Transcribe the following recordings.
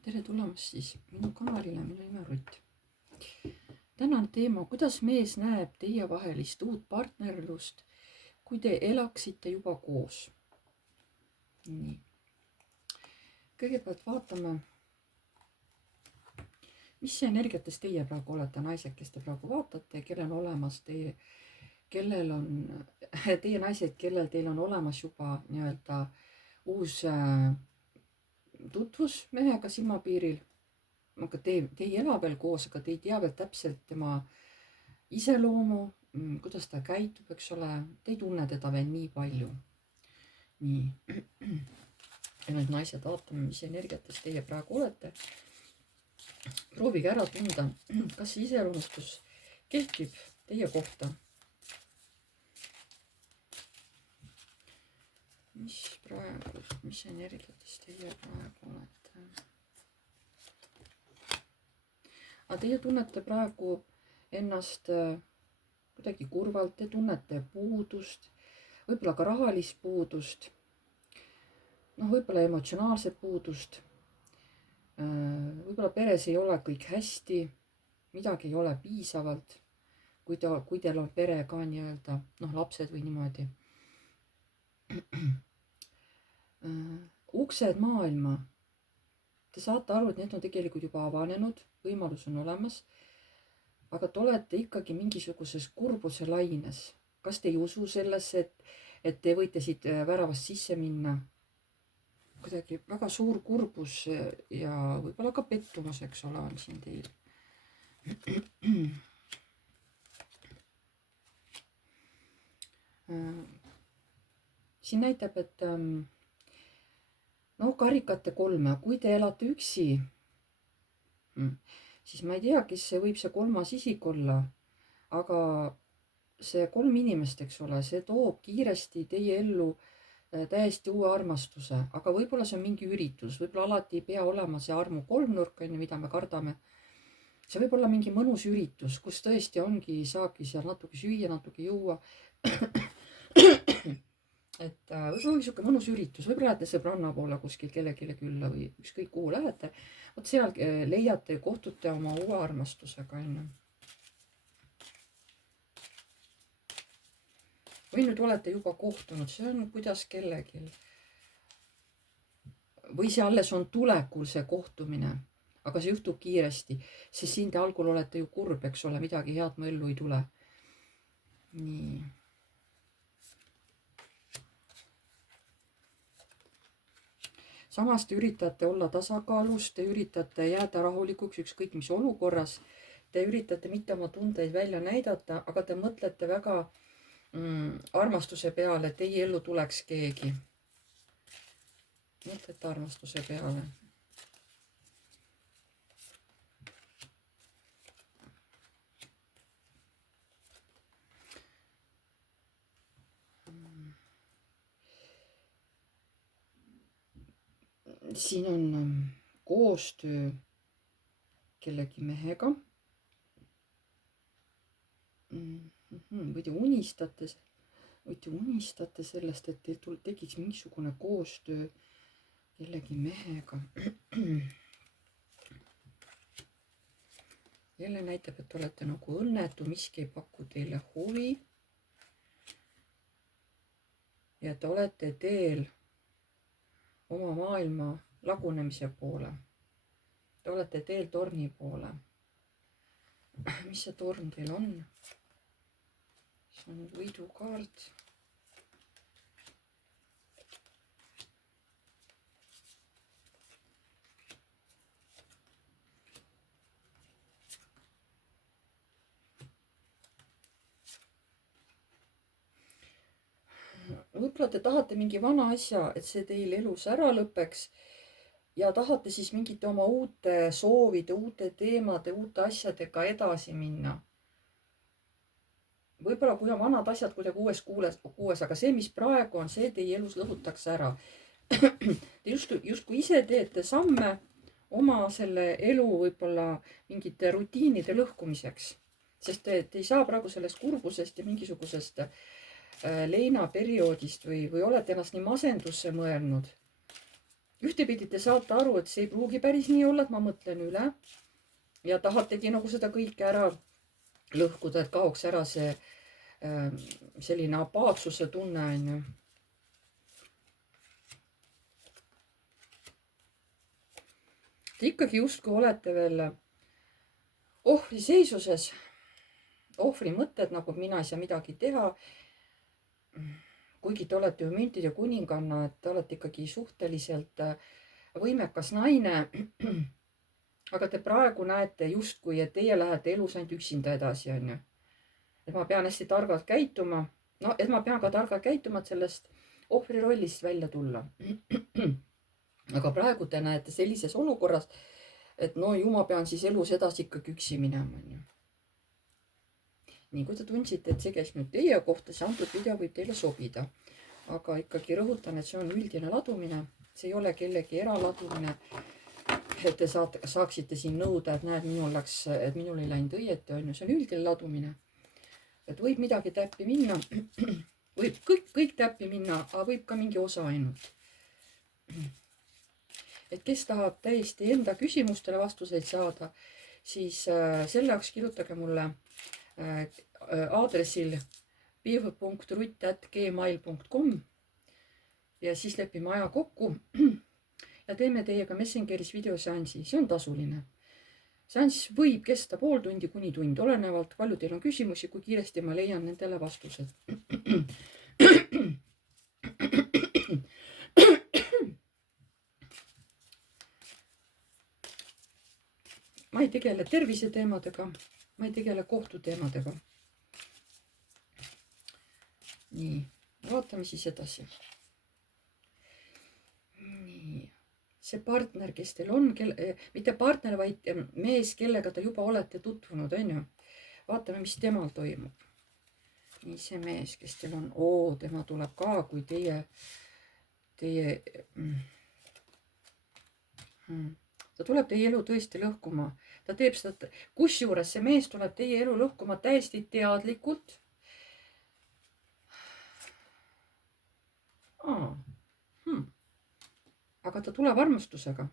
Tere tulemast siis minu kanalile, minu nimi on Rutt. Tänane teema, kuidas mees näeb teievahelist uut partnerlust, kui te elaksite juba koos. Nii. Kõigepealt vaatame, mis energiates teie praegu olete, naised, kes te praegu vaatate, kellel on olemas teie naised, kellel teil on olemas juba nii-öelda uus tutvus mehega silmapiiril. Aga te ei ela veel koos, aga te ei tea veel täpselt tema iseloomu, kuidas ta käitub, eks ole. Te ei tunne teda veel nii palju. Nii. Ja nüüd naised, vaatame, mis energiates teie praegu olete. Proovige ära tunda, kas see iseloomustus kehtib teie kohta. Mis energiates teie praegu olete? Aga teie tunnete praegu ennast kuidagi kurvalt, te tunnete puudust, võib-olla ka rahalist puudust, võib-olla emotsionaalset puudust, võib-olla peres ei ole kõik hästi, midagi ei ole piisavalt, kui teil on pere ka nii-öelda, lapsed või niimoodi. Uksed maailma. Te saate aru, et need on tegelikult juba avanenud, võimalus on olemas, aga te olete ikkagi mingisuguses kurbuse laines. Kas te ei usu sellesse, et te võite siit väravast sisse minna? Kuidagi väga suur kurbus ja võib-olla ka pettumus, eks ole, on siin teil. Siin näitab, et karikate kolme, kui te elate üksi, siis ma ei tea, kes see võib see kolmas isik olla, aga see 3 inimest, eks ole, see toob kiiresti teie ellu täiesti uue armastuse, aga võib-olla see on mingi üritus, võib-olla alati ei pea olema see armu kolmnurk, mida me kardame. See võib olla mingi mõnus üritus, kus tõesti saabki seal natuke süüa, natuke juua. Et võib-olla niisugune mõnus üritus, võib-olla lähete sõbranna poole kuskil kellelegi külla või ükskõik kuhu lähete. Vot seal leiate ja kohtute oma uue armastusega. Või nüüd olete juba kohtunud, see on kuidas kellelgi. Või see alles on tulekul see kohtumine, aga see juhtub kiiresti, sest siin te algul olete ju kurb, eks ole, midagi head mu ellu ei tule. Nii. Samas te üritate olla tasakaalus, te üritate jääda rahulikuks ükskõik mis olukorras. Te üritate mitte oma tundeid välja näidata, aga te mõtlete väga armastuse peale, et teie ellu tuleks keegi. Mõtlete armastuse peale. Siin on koostöö kellegi mehega. Või te unistate sellest, et teil tekiks mingisugune koostöö kellegi mehega. Jälle näitab, et olete nagu õnnetu, miski ei paku teile huvi. Ja te olete teel oma maailma lagunemise poole. Te olete teel torni poole. Mis see torn teil on? See on võidukaart. Võib-olla te tahate mingi vana asja, et see teil elus ära lõpeks ja tahate siis mingite oma uute soovide, uute teemade, uute asjadega edasi minna. Võib-olla kui on vanad asjad kuidagi uues, aga see, mis praegu on, see teie elus lõhutakse ära. Te justkui ise teete samme oma selle elu võib-olla mingite rutiinide lõhkumiseks, sest te ei saa praegu sellest kurbusest ja mingisugusest leinaperioodist või olete ennast nii masendusse mõelnud, ühtepidi te saate aru, et see ei pruugi päris nii olla, et ma mõtlen üle ja tahategi nagu seda kõike ära lõhkuda, et kaoks ära see selline apaatsuse tunne, on ju. Te ikkagi justkui olete veel ohvri seisuses, ohvri mõtted, nagu mina ei saa midagi teha. Kuigi te olete ju müntide kuninganna, et te olete ikkagi suhteliselt võimekas naine. Aga te praegu näete justkui, et teie lähete elus ainult üksinda edasi, on ju. Et ma pean hästi targalt käituma. No, et ma pean ka targalt käituma, et sellest ohvri rollist välja tulla. Aga praegu te näete sellises olukorras, et no ju ma pean siis elus edasi ikkagi üksi minema, on ju. Nii kui te tundsite, et see käis nüüd teie kohta, see antud video võib teile sobida. Aga ikkagi rõhutan, et see on üldine ladumine. See ei ole kellegi eraladumine. Et te saaksite siin nõuda, et näed, minul ei läinud õieti, on ju. See on üldine ladumine. Et võib midagi täppi minna. Võib kõik täppi minna, aga võib ka mingi osa ainult. Et kes tahab täiesti enda küsimustele vastuseid saada, siis selle jaoks kirjutage mulle aadressil piv.rutt@gmail.com ja siis lepime aja kokku ja teeme teiega Messengeris videoseansi. See on tasuline. Seanss võib kesta pool tundi kuni tund, olenevalt palju teil on küsimusi, kui kiiresti ma leian nendele vastused. Ma ei tegele terviseteemadega, ma ei tegele kohtuteemadega. Nii, vaatame siis edasi. Nii, see partner, kes teil on, mitte partner, vaid mees, kellega te juba olete tutvunud, on ju. Vaatame, mis temal toimub. Nii, see mees, kes teil on, tema tuleb ka, kui teie ta tuleb teie elu tõesti lõhkuma. Ta teeb seda, kusjuures see mees tuleb teie elu lõhkuma täiesti teadlikult. Aga ta tuleb armastusega.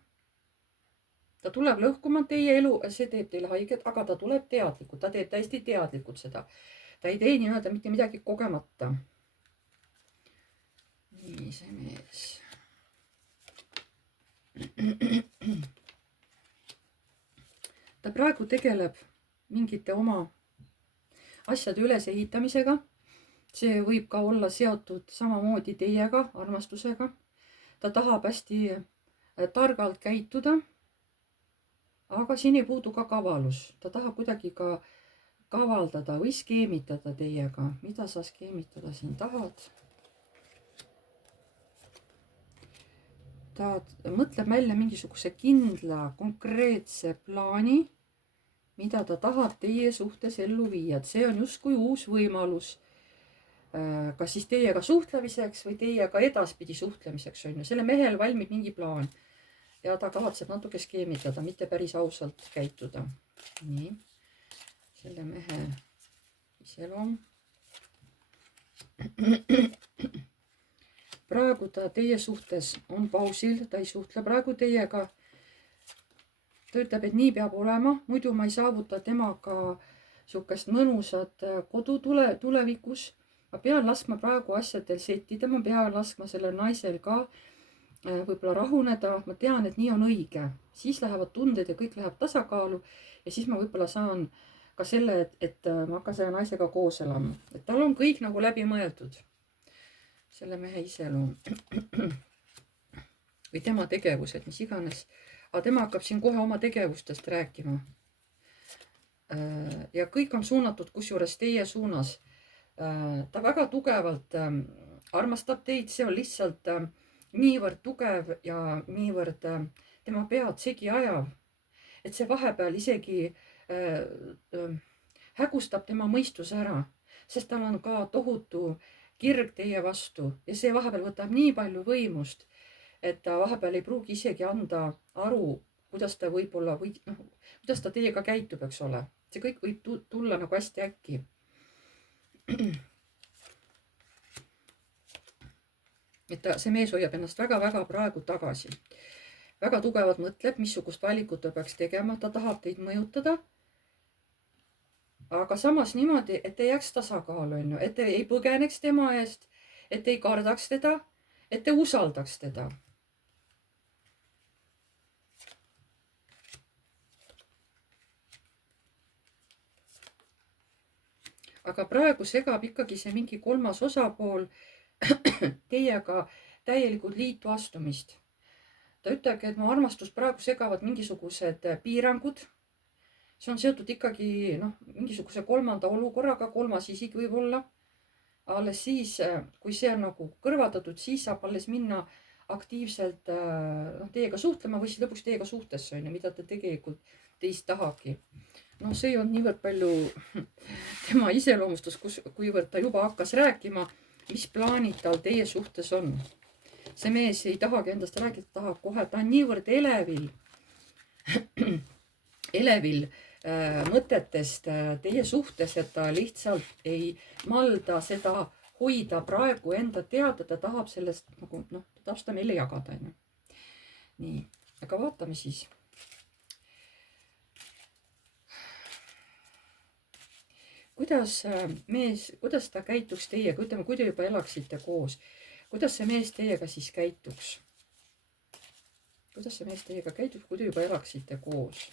Ta tuleb lõhkuma teie elu, see teeb teile haiget, aga ta tuleb teadlikult. Ta teeb täiesti teadlikult seda. Ta ei tee nii-öelda mitte midagi kogemata. Nii, see mees. Ta praegu tegeleb mingite oma asjade ülesehitamisega. See võib ka olla seotud samamoodi teiega, armastusega. Ta tahab hästi targalt käituda, aga siin ei puudu ka kavalus. Ta tahab kuidagi ka kavaldada või skeemitada teiega. Mida sa skeemitada siin tahad? Ta mõtleb välja mingisuguse kindla, konkreetse plaani, mida ta tahab teie suhtes ellu viia. See on justkui uus võimalus. Kas siis teiega suhtlemiseks või teiega edaspidi suhtlemiseks on ju. Selle mehel valmib mingi plaan ja ta kavatseb natuke skeemitada, mitte päris ausalt käituda. Nii, selle mehe iseloom. Praegu ta teie suhtes on pausil, ta ei suhtle praegu teiega. Ta ütleb, et nii peab olema, muidu ma ei saavuta temaga sihukest mõnusat kodu tulevikus. Ma pean laskma praegu asjadel settida, ma pean laskma sellel naisel ka võib-olla rahuneda. Ma tean, et nii on õige. Siis lähevad tunded ja kõik läheb tasakaalu ja siis ma võib-olla saan ka selle, et ma hakkan selle naisega koos elama. Et tal on kõik nagu läbi mõeldud. Selle mehe iseloom. Või tema tegevused, mis iganes. Aga tema hakkab siin kohe oma tegevustest rääkima. Ja kõik on suunatud kusjuures teie suunas. Ta väga tugevalt armastab teid, see on lihtsalt niivõrd tugev ja niivõrd tema pead segi ajav, et see vahepeal isegi hägustab tema mõistuse ära, sest tal on ka tohutu kirg teie vastu ja see vahepeal võtab nii palju võimust, et ta vahepeal ei pruugi isegi anda aru, kuidas ta võib-olla või kuidas ta teiega käitub, eks ole. See kõik võib tulla nagu hästi äkki. et see mees hoiab ennast väga-väga praegu tagasi. Väga tugevalt mõtleb, missugust valikut ta peaks tegema, ta tahab teid mõjutada. Aga samas niimoodi, et ei jääks tasakaalu, on ju, et te ei põgeneks tema eest, et ei kardaks teda, et te usaldaks teda. Aga praegu segab ikkagi see mingi kolmas osapool teiega täielikult liitu astumist. Ta ütlebki, et mu armastus praegu segavad mingisugused piirangud. See on seotud ikkagi mingisuguse kolmanda olukorraga, kolmas isik võib olla. Alles siis, kui see on nagu kõrvaldatud, siis saab alles minna aktiivselt teiega suhtlema või siis lõpuks teiega suhtesse, mida ta tegelikult teist tahabki. See ei olnud niivõrd palju tema iseloomustus, kuivõrd ta juba hakkas rääkima, mis plaanid tal teie suhtes on. See mees ei tahagi endast rääkida, tahab kohe, ta on niivõrd elevil mõtetest teie suhtes, et ta lihtsalt ei malda seda hoida praegu enda teada, ta tahab sellest ta tahab seda meile jagada. Nii, aga vaatame siis. Kuidas ta käituks teiega, ütleme, kui te juba elaksite koos, kuidas see mees teiega siis käituks? Kuidas see mees teiega käituks, kui te juba elaksite koos?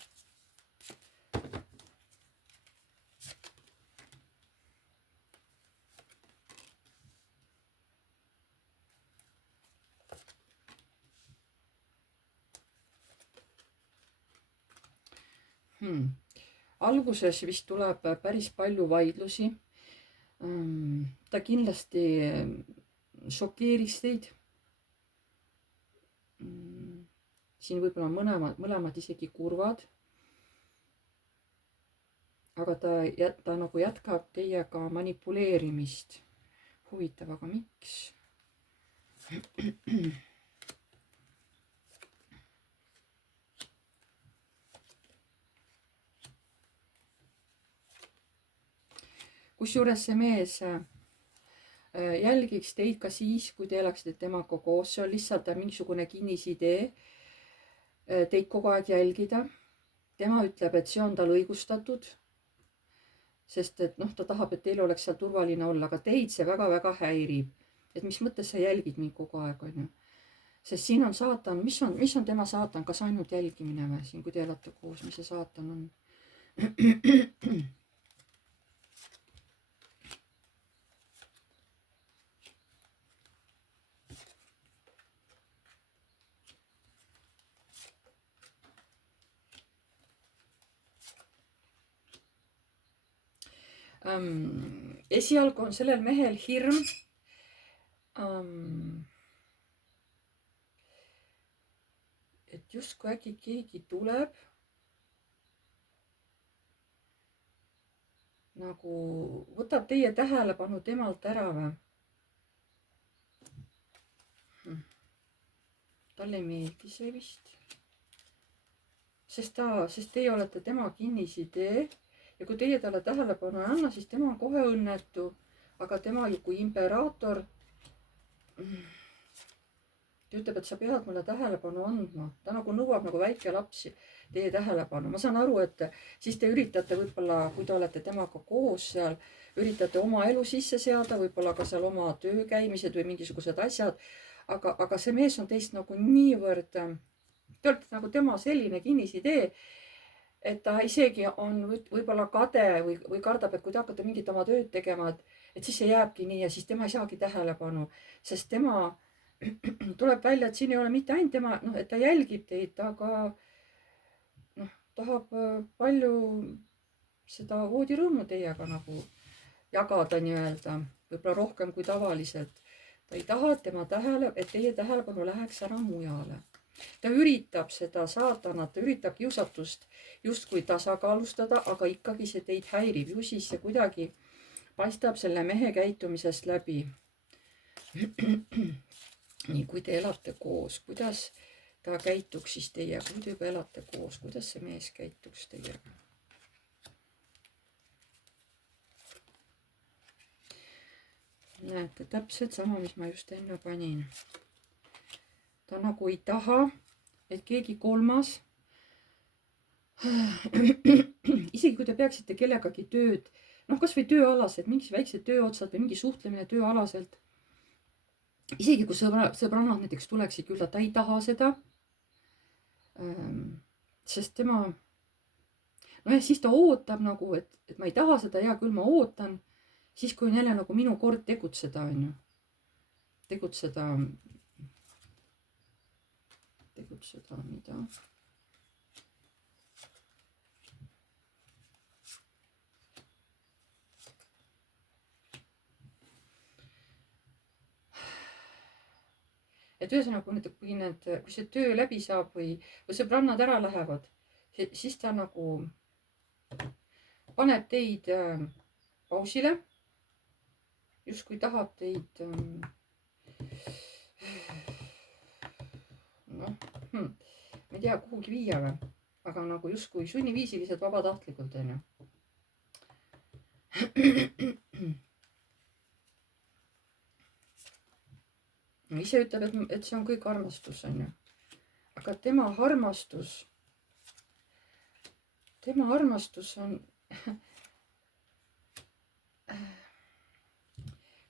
Alguses vist tuleb päris palju vaidlusi. Ta kindlasti šokeeris teid. Siin võib-olla mõlemad isegi kurvad. Aga ta nagu jätkab teiega manipuleerimist. Huvitav, aga miks? Kusjuures see mees jälgiks teid ka siis, kui te elaksite temaga koos. See on lihtsalt mingisugune kinnisidee teid kogu aeg jälgida. Tema ütleb, et see on tal õigustatud, sest et ta tahab, et teil oleks seal turvaline olla, aga teid see väga-väga häirib. Et mis mõttes sa jälgid mind kogu aeg, on ju? Sest siin on saatan, mis on tema saatan, kas ainult jälgimine või siin, kui te elate koos, mis see saatan on? Esialgu on sellel mehel hirm, et justkui äkki keegi tuleb, nagu võtab teie tähelepanu temalt ära või? Talle ei meeldi see vist, sest teie olete tema kinnisidee. Ja kui teie talle tähelepanu ei anna, siis tema on kohe õnnetu. Aga tema kui imperaator ta ütleb, et sa pead mulle tähelepanu andma. Ta nagu nõuab nagu väike lapsi teie tähelepanu. Ma saan aru, et siis te üritate võib-olla, kui te olete temaga koos seal, üritate oma elu sisse seada, võib-olla ka seal oma töö käimised või mingisugused asjad. Aga see mees on teist nagu niivõrd, te olete nagu tema selline kinnisidee, et ta isegi on võib-olla kade või kardab, et kui te hakkate mingit oma tööd tegema, et siis see jääbki nii ja siis tema ei saagi tähelepanu, sest tema tuleb välja, et siin ei ole mitte ainult tema, et ta jälgib teid, aga tahab palju seda voodirõõmu teiega nagu jagada nii-öelda, võib-olla rohkem kui tavaliselt. Ta ei taha, et teie tähelepanu läheks ära mujale. Ta üritab seda saatanat, ta üritab kiusatust justkui tasakaalustada, aga ikkagi see teid häirib. Ju siis see kuidagi paistab selle mehe käitumisest läbi. Nii, kui te elate koos, kuidas ta käituks siis teiega? Kui te juba elate koos, kuidas see mees käituks teiega? näete, täpselt sama, mis ma just enne panin. Ta nagu ei taha, et keegi kolmas, isegi kui te peaksite kellegagi tööd, noh, kasvõi tööalaselt, mingid väiksed tööotsad või mingi suhtlemine tööalaselt, isegi kui sõbrannad näiteks tuleksid külla, ta ei taha seda. Sest tema, nojah, siis ta ootab nagu, et ma ei taha seda, hea küll, ma ootan. Siis kui on jälle nagu minu kord tegutseda, on ju. Tegutseda, mida? Et ühesõnaga, kui see töö läbi saab või sõbrannad ära lähevad, siis ta nagu paneb teid pausile. Justkui tahab teid, noh, ma ei tea, kuhugi viia või, aga nagu justkui sunniviisiliselt vabatahtlikult, on ju. Ise ütleb, et see on kõik armastus, on ju. Aga tema armastus on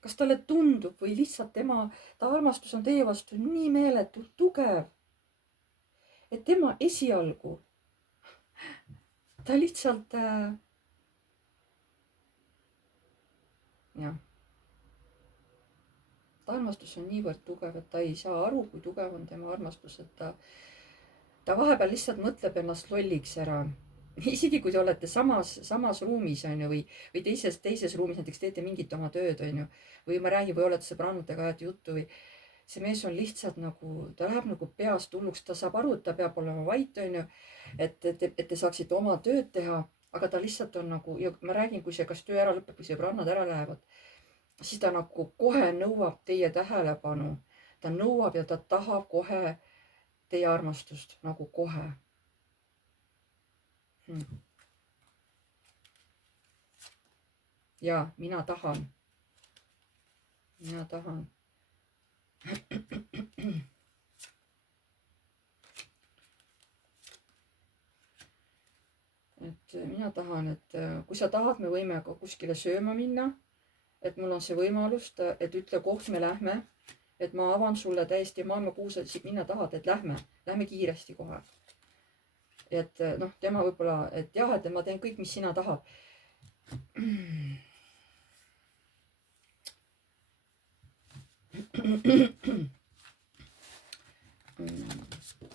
kas talle tundub või lihtsalt ta armastus on teie vastu nii meeletult tugev, et tema esialgu, ta lihtsalt, jah, ta armastus on niivõrd tugev, et ta ei saa aru, kui tugev on tema armastus, et ta vahepeal lihtsalt mõtleb ennast lolliks ära. Isegi kui te olete samas ruumis, on ju, või teises ruumis näiteks teete mingit oma tööd, on ju, või ma räägin, või olete sõbrannadega ajate juttu või see mees on lihtsalt nagu, ta läheb nagu peast hulluks, ta saab aru, et ta peab olema vait, on ju, et te saaksite oma tööd teha, aga ta lihtsalt on nagu, ja ma räägin, kui see kas töö ära lõpeb või sõbrannad ära lähevad, siis ta nagu kohe nõuab teie tähelepanu. Ta nõuab ja ta tahab kohe teie armastust, nagu kohe. Ja mina tahan. Et mina tahan, et kui sa tahad, me võime ka kuskile sööma minna. Et mul on see võimalust, et ütle koht, me lähme. Et ma avan sulle täiesti maailma kuuse, et minna tahad, et lähme kiiresti kohe. Et noh, tema võib-olla, et jah, et ma teen kõik, mis sina tahad.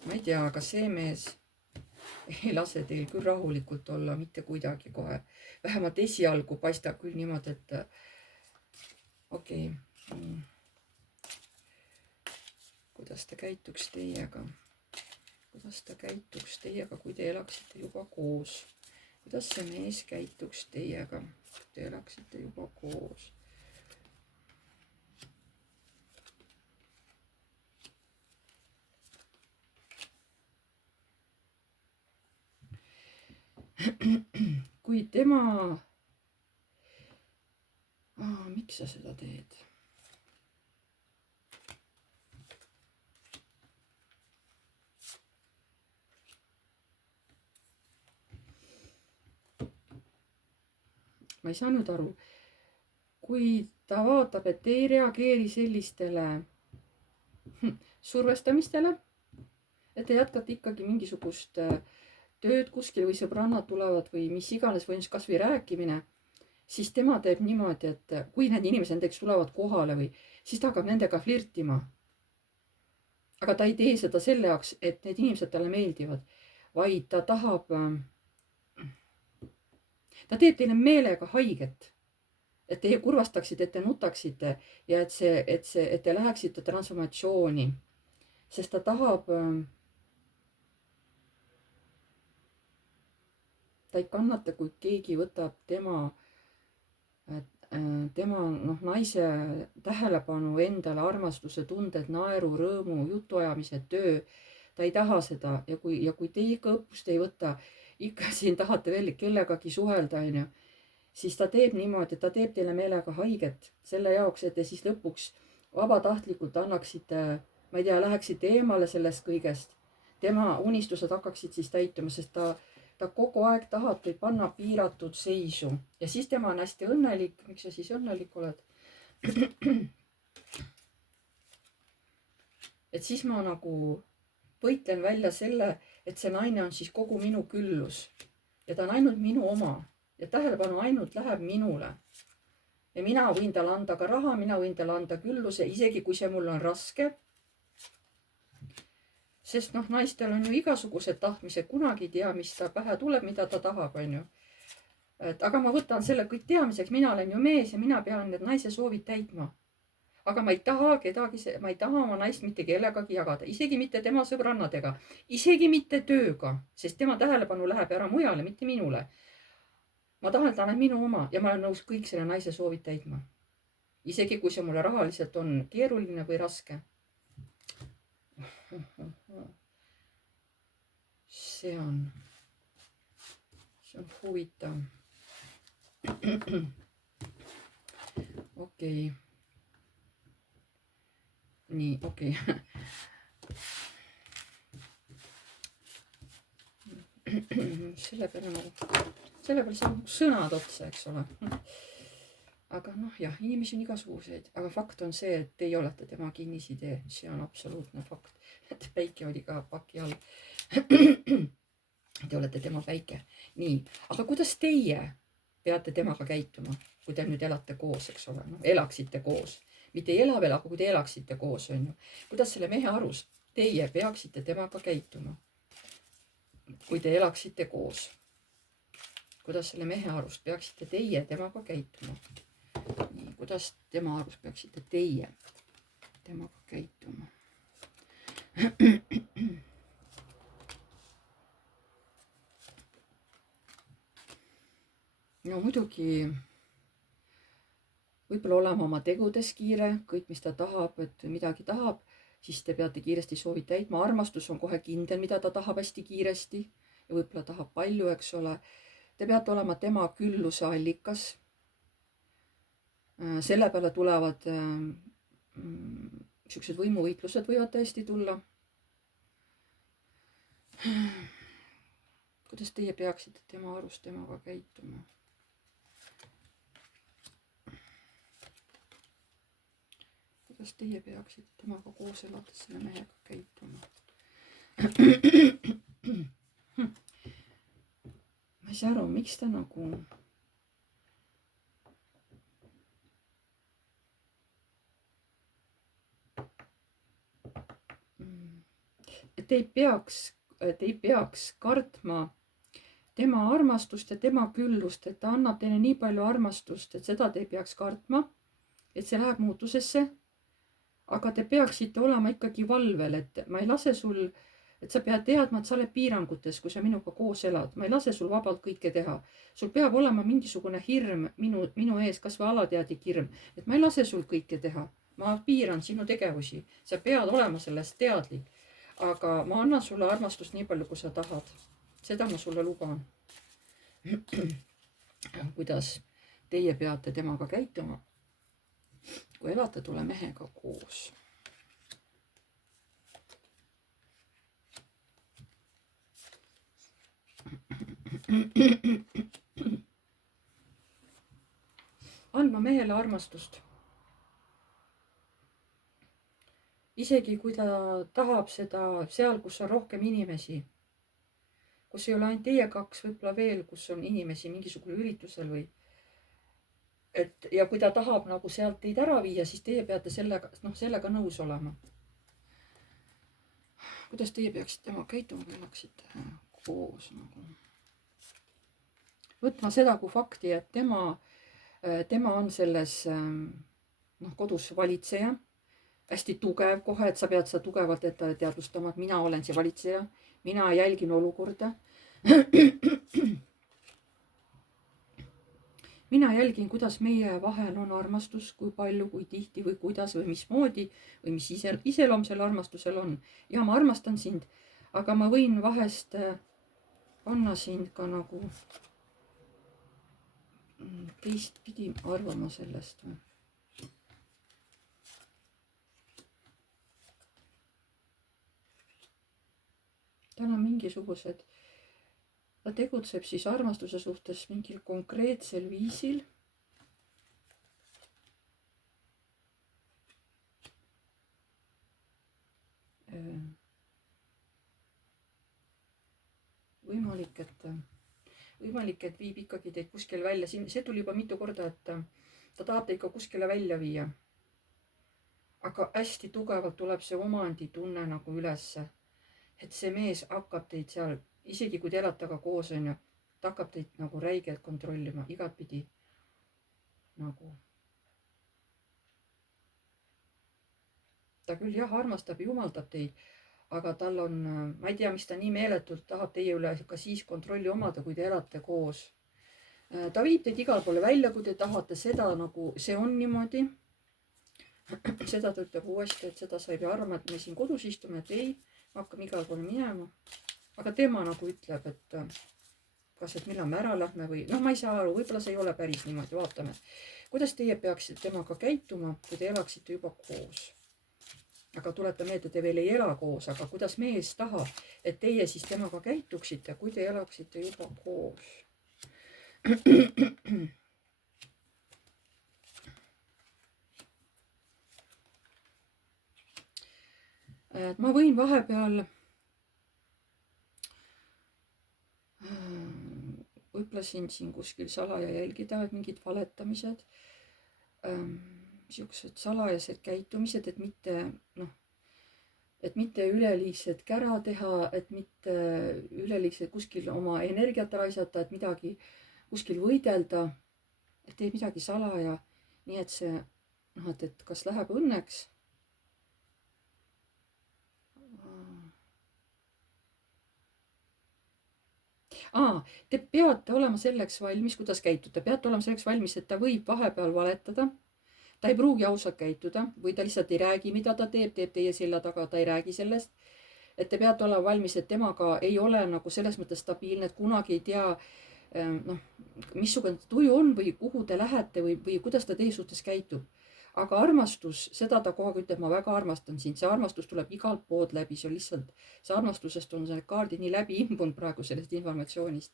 Ma ei tea, aga see mees ei lase teil küll rahulikult olla mitte kuidagi kohe. Vähemalt esialgu paistab küll niimoodi, et okei. Kuidas ta käituks teiega? Kui te elaksite juba koos? Kuidas see mees käituks teiega, kui te elaksite juba koos? Kui tema... miks sa seda teed? Ma ei saa nüüd aru. Kui ta vaatab, et ei reageeri sellistele survestamistele, et te jätkate ikkagi mingisugust tööd kuskil või sõbrannad tulevad või mis iganes või kas või rääkimine, siis tema teeb niimoodi, et kui need inimesed näiteks tulevad kohale või siis ta hakkab nendega flirtima. Aga ta ei tee seda selle jaoks, et need inimesed talle meeldivad, vaid ta tahab, ta teeb teile meelega haiget, et teie kurvastaksite, et te nutaksite ja et te läheksite transformatsiooni, sest ta tahab, ta ei kannata, kui keegi võtab tema naise tähelepanu endale, armastuse, tunded, naeru, rõõmu, jutuajamise, töö. Ta ei taha seda ja kui teie ikka õppust ei võta, ikka siin tahate veel kellegagi suhelda, on ju. siis ta teeb niimoodi, et ta teeb teile meelega haiget selle jaoks, et te siis lõpuks vabatahtlikult annaksite, ma ei tea, läheksite eemale sellest kõigest. Tema unistused hakkaksid siis täituma, sest ta kogu aeg tahab teid panna piiratud seisu ja siis tema on hästi õnnelik. Miks sa siis õnnelik oled? Et siis ma nagu võitlen välja selle, et see naine on siis kogu minu küllus ja ta on ainult minu oma ja tähelepanu ainult läheb minule. Ja mina võin talle anda ka raha, mina võin talle anda külluse, isegi kui see mul on raske. Sest noh, naistel on ju igasugused tahtmised, kunagi ei tea, mis ta pähe tuleb, mida ta tahab, on ju. Aga ma võtan selle kõik teamiseks, mina olen ju mees ja mina pean need naise soovid täitma. Aga ma ei taha kedagi, ma ei taha oma naist mitte kellegagi jagada, isegi mitte tema sõbrannadega, isegi mitte tööga, sest tema tähelepanu läheb ära mujale, mitte minule. Ma tahan, et ta on minu oma ja ma olen nõus kõik selle naise soovid täitma. Isegi kui see mulle rahaliselt on keeruline või raske. See on huvitav. Okei. Nii, okei. Selle peale saab sõnad otsa, eks ole. Aga noh, jah, inimesi on igasuguseid, aga fakt on see, et teie olete tema kinnisidee, see on absoluutne fakt. Et päike oli ka paki all. Te olete tema päike. Nii, aga kuidas teie peate temaga käituma, kui te nüüd elate koos, eks ole, no, elaksite koos. Mitte ei ela veel, aga kui te elaksite koos, on ju. Kuidas selle mehe arust teie peaksite temaga käituma, kui te elaksite koos? Kuidas selle mehe arust peaksite teie temaga käituma? Nii, kuidas tema arust peaksite teie temaga käituma? No muidugi võib-olla olema oma tegudes kiire, kõik mis ta tahab, et midagi tahab, siis te peate kiiresti soovid täitma. Armastus on kohe kindel, mida ta tahab hästi kiiresti ja võib-olla tahab palju, eks ole. Te peate olema tema külluse allikas. Selle peale tulevad niisugused võimuvõitlused võivad tõesti tulla. Kuidas teie peaksite tema arust temaga käituma? Kuidas teie peaksite temaga koos elates selle mehega käituma? Ma ei saa aru, miks ta nagu... Te ei peaks kartma tema armastust ja tema küllust, et ta annab teile nii palju armastust, et seda te ei peaks kartma, et see läheb muutusesse. Aga te peaksite olema ikkagi valvel, et ma ei lase sul, et sa pead teadma, et sa oled piirangutes, kui sa minuga koos elad. Ma ei lase sul vabalt kõike teha. Sul peab olema mingisugune hirm minu ees, kas või alateadlik hirm, et ma ei lase sul kõike teha. Ma piiran sinu tegevusi. Sa pead olema sellest teadlik. Aga ma annan sulle armastust nii palju, kui sa tahad. Seda ma sulle luban. Kuidas teie peate temaga käituma, kui elate tule mehega koos. Andma mehele armastust. Isegi kui ta tahab seda seal, kus on rohkem inimesi, kus ei ole ainult teie kaks, võib-olla veel, kus on inimesi mingisugune üritusel või. Ja kui ta tahab nagu sealt teid ära viia, siis teie peate sellega nõus olema. Kuidas teie peaksite tema käituma, kui elaksite koos nagu? Võtma seda kui fakti, et tema on selles kodus valitseja. Hästi tugev kohe, et sa pead seda tugevalt ette teadvustama, et mina olen see valitseja, mina jälgin olukorda. Mina jälgin, kuidas meie vahel on armastus, kui palju, kui tihti või kuidas või mismoodi või mis iseloom selle armastusel on. Ja ma armastan sind, aga ma võin vahest panna sind ka nagu teistpidi arvama sellest või? tal on mingisugused, ta tegutseb siis armastuse suhtes mingil konkreetsel viisil. Võimalik, et viib ikkagi teid kuskil välja. Siin see tuli juba mitu korda, et ta tahab teid ka kuskile välja viia. Aga hästi tugevalt tuleb see omanditunne nagu ülesse. Et see mees hakkab teid seal, isegi kui te elate ka koos, on ju, ta hakkab teid nagu räigelt kontrollima igatpidi. Nagu. Ta küll jah, armastab ja jumaldab teid, aga tal on, ma ei tea, mis ta nii meeletult tahab teie üle ka siis kontrolli omada, kui te elate koos. Ta viib teid igal poole välja, kui te tahate seda nagu, see on niimoodi. Seda ta ütleb uuesti, et seda sa ei pea arvama, et me siin kodus istume, et ei, me hakkame igal poole minema. Aga tema nagu ütleb, et kas, et millal me ära lähme või, noh, ma ei saa aru, võib-olla see ei ole päris niimoodi, vaatame. Kuidas teie peaksite temaga käituma, kui te elaksite juba koos? Aga tuleta meelde, te veel ei ela koos, aga kuidas mees tahab, et teie siis temaga käituksite, kui te elaksite juba koos? Et ma võin vahepeal võib-olla siin kuskil salaja jälgida, et mingid valetamised, niisugused salajased käitumised, et mitte üleliigset kära teha, et mitte üleliigselt kuskil oma energiat raisata, et midagi kuskil võidelda, et teed midagi salaja, nii et see, et kas läheb õnneks. Te peate olema selleks valmis, kuidas käituda, peate olema selleks valmis, et ta võib vahepeal valetada. Ta ei pruugi ausalt käituda või ta lihtsalt ei räägi, mida ta teeb teie selja taga, ta ei räägi sellest. Et te peate olema valmis, et temaga ei ole nagu selles mõttes stabiilne, et kunagi ei tea, missugune tuju on või kuhu te lähete või kuidas ta teie suhtes käitub. Aga armastus, seda ta kogu aeg ütleb, ma väga armastan sind, see armastus tuleb igalt poolt läbi, see on lihtsalt, see armastusest on see kaardi nii läbi imbunud praegu sellest informatsioonist.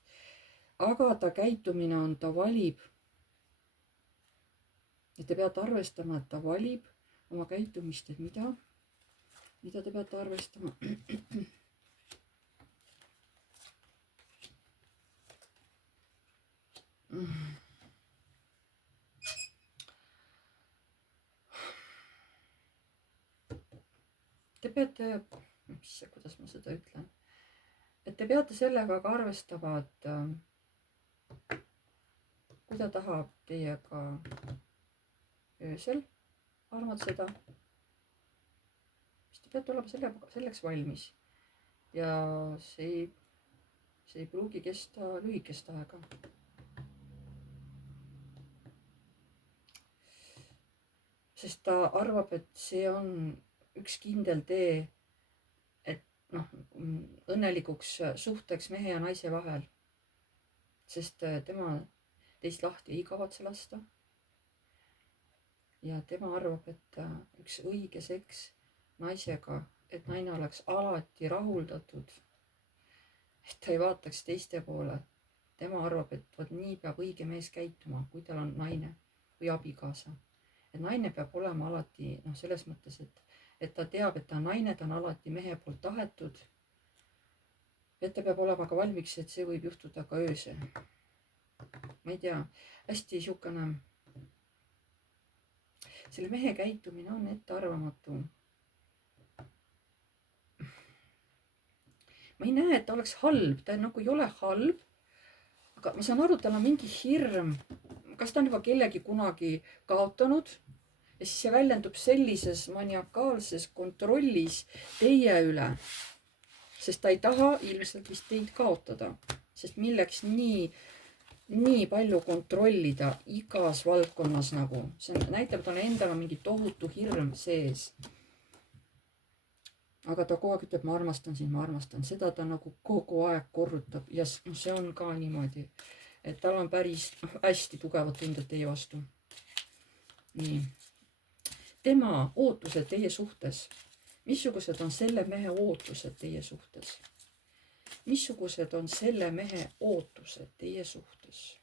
Aga ta käitumine on, ta valib. Et te peate arvestama, et ta valib oma käitumist, et mida te peate arvestama. Te peate, kuidas ma seda ütlen, et te peate sellega ka arvestama, et kui ta tahab teiega öösel armatseda, siis te peate olema selleks valmis. Ja see ei pruugi kesta lühikest aega. Sest ta arvab, et see on üks kindel tee, et õnnelikuks suhteks mehe ja naise vahel. Sest tema teist lahti ei kavatse lasta. Ja tema arvab, et üks õige seks naisega, et naine oleks alati rahuldatud, et ta ei vaataks teiste poole. Tema arvab, et võt nii peab õige mees käituma, kui tal on naine või abikaasa. Et naine peab olema alati selles mõttes, et ta teab, et ta on naine, ta on alati mehe poolt tahetud. Et ta peab olema ka valmiks, et see võib juhtuda ka öösel. Ma ei tea, hästi siukene, selle mehe käitumine on ettearvamatu. Ma ei näe, et ta oleks halb, ta nagu ei ole halb, aga ma saan aru, tal on mingi hirm. Kas ta on juba kellegi kunagi kaotanud ja siis see väljendub sellises maniakaalses kontrollis teie üle, sest ta ei taha ilmselt vist teid kaotada, sest milleks nii palju kontrollida igas valdkonnas nagu. See näitab, et on endal mingi tohutu hirm sees. Aga ta kogu aeg ütleb, ma armastan sind, ma armastan. Seda ta nagu kogu aeg korrutab ja see on ka niimoodi, et tal on päris hästi tugevad tunded teie vastu. Nii. Tema ootused teie suhtes. Missugused on selle mehe ootused teie suhtes? Missugused on selle mehe ootused teie suhtes?